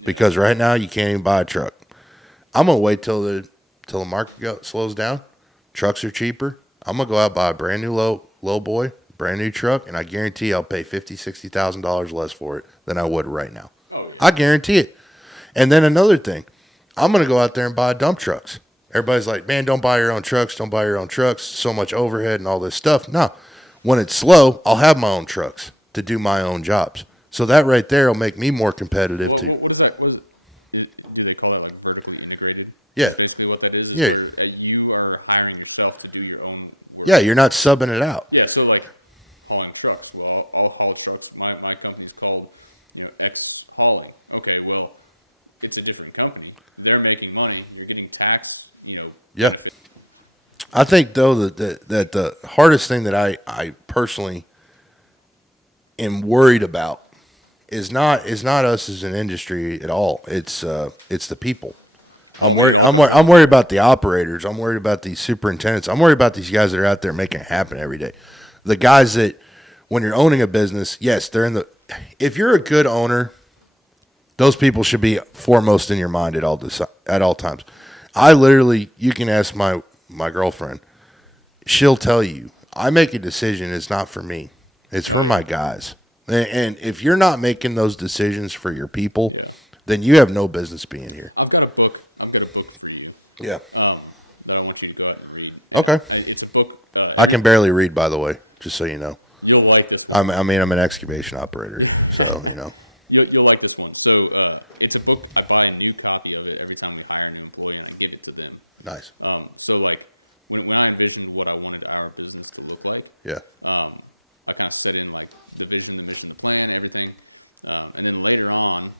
because right now you can't even buy a truck. I'm going to wait till the market slows down. Trucks are cheaper. I'm going to go out and buy a brand new low boy, brand new truck, and I guarantee I'll pay $50,000, $60,000 less for it than I would right now. Oh, yeah. I guarantee it. And then another thing, I'm going to go out there and buy dump trucks. Everybody's like, man, don't buy your own trucks. Don't buy your own trucks. So much overhead and all this stuff. No. When it's slow, I'll have my own trucks to do my own jobs. So that right there will make me more competitive. What is that? Do they call that like vertically integrated? Yeah. That's basically what that is where you are hiring yourself to do your own work. Yeah, you're not subbing it out. Yeah, so like hauling trucks. Well, I'll haul trucks. My company's called, X Hauling. Okay, well, it's a different company. They're making money. You're getting tax, benefit. I think, though, that the hardest thing that I personally am worried about is not us as an industry at all. It's the people. I'm worried about the operators. I'm worried about the superintendents. I'm worried about these guys that are out there making it happen every day. The guys that, when you're owning a business, yes, if you're a good owner, those people should be foremost in your mind at all times. You can ask my girlfriend. She'll tell you, I make a decision. It's not for me. It's for my guys. And if you're not making those decisions for your people, then you have no business being here. I've got a book for you. Yeah. That I want you to go out and read. And okay. It's a book. I can barely read, by the way, just so you know. You'll like this one. I'm an excavation operator, so You'll like this one. So it's a book. I buy a new copy of it every time we hire a new employee, and I give it to them. Nice. So like when I envisioned what I wanted our business to look like, I kind of set in like the vision, the mission, the plan, everything, and then later on,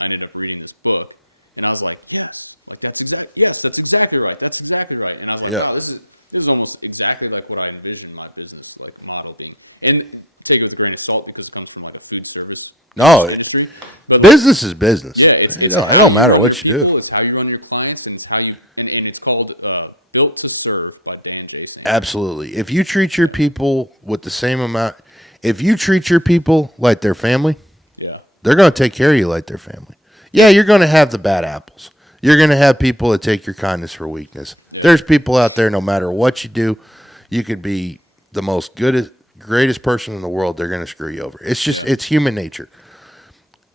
I ended up reading this book, and I was like, that's exactly right. That's exactly right. And I was like, wow, this is almost exactly like what I envisioned my business like model being. And take it with a grain of salt because it comes from like a food service industry. But business is business. Yeah, it's how you run your people, it's how you run your clients, and it's how you and it's called Built to Serve by Dan J. Sanders. Absolutely. If you treat your people with the same amount, if you treat your people like their family, they're going to take care of you like their family. Yeah, you're going to have the bad apples. You're going to have people that take your kindness for weakness. Yeah. There's people out there, no matter what you do, you could be the most greatest person in the world, they're going to screw you over. It's just, it's human nature.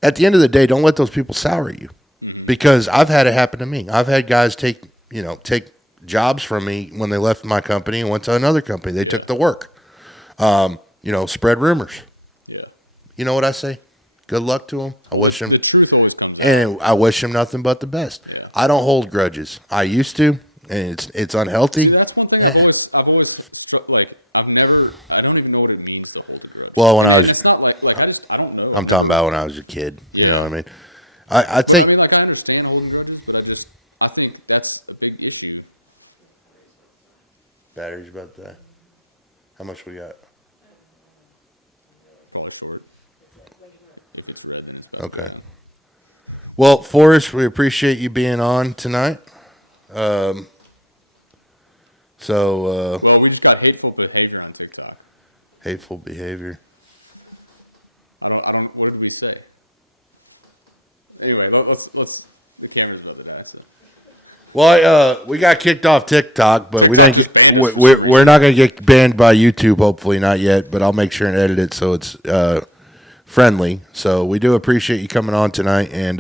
At the end of the day, don't let those people sour you. Mm-hmm. Because I've had it happen to me. I've had guys take jobs from me when they left my company and went to another company. They took the work. Spread rumors. Yeah. You know what I say? Good luck to them. The truth always comes out. And I wish them nothing but the best. Yeah. I don't hold grudges. I used to, and it's unhealthy. See, that's one thing I've always like I don't even know what it means to hold a grudge. Well, and it's not like I don't know. I'm talking about when I was a kid. Yeah. You know what I mean? I understand holding grudges, but I think that's a big issue. Battery's about that. How much we got? Probably short. If it's red, then it's about to go down. Well, Forrest, we appreciate you being on tonight. Well, we just got hateful behavior on TikTok. Hateful behavior. I don't. What did we say? Anyway, let's. The camera's about to die. So. Well, we got kicked off TikTok, but TikTok just banned us for some reason. We're not going to get banned by YouTube, hopefully not yet. But I'll make sure and edit it so it's friendly. So we do appreciate you coming on tonight, and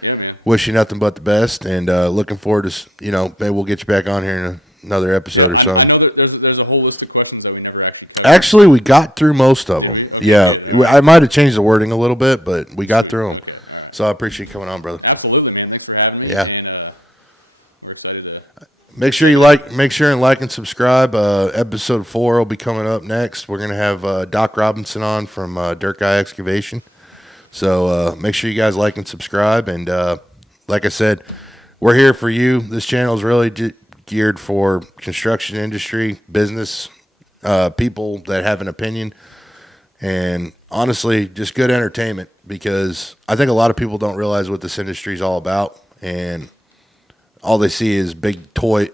yeah, man, wish you nothing but the best, and looking forward to maybe we'll get you back on here in another episode. Yeah, I know that there's a whole list of questions that we never actually covered. Actually, we got through most of them. Did we? Okay, yeah, good. Right. I might have changed the wording a little bit, but we got through them. Okay, all right. So I appreciate you coming on, brother. Absolutely, man. Thanks for having me, and we're excited to make sure you like and subscribe. Episode 4 will be coming up next. We're gonna have Doc Robinson on from Dirt Guy Excavation. So make sure you guys like and subscribe. And like I said, we're here for you. This channel is really geared for construction industry, business, people that have an opinion, and honestly, just good entertainment, because I think a lot of people don't realize what this industry is all about, and all they see is big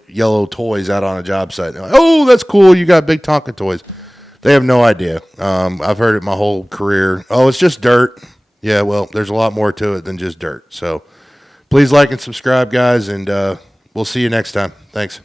yellow toys out on a job site. They're like, oh, that's cool, you got big Tonka toys. They have no idea. I've heard it my whole career. Oh, it's just dirt. Yeah, well, there's a lot more to it than just dirt. So please like and subscribe, guys, and we'll see you next time. Thanks.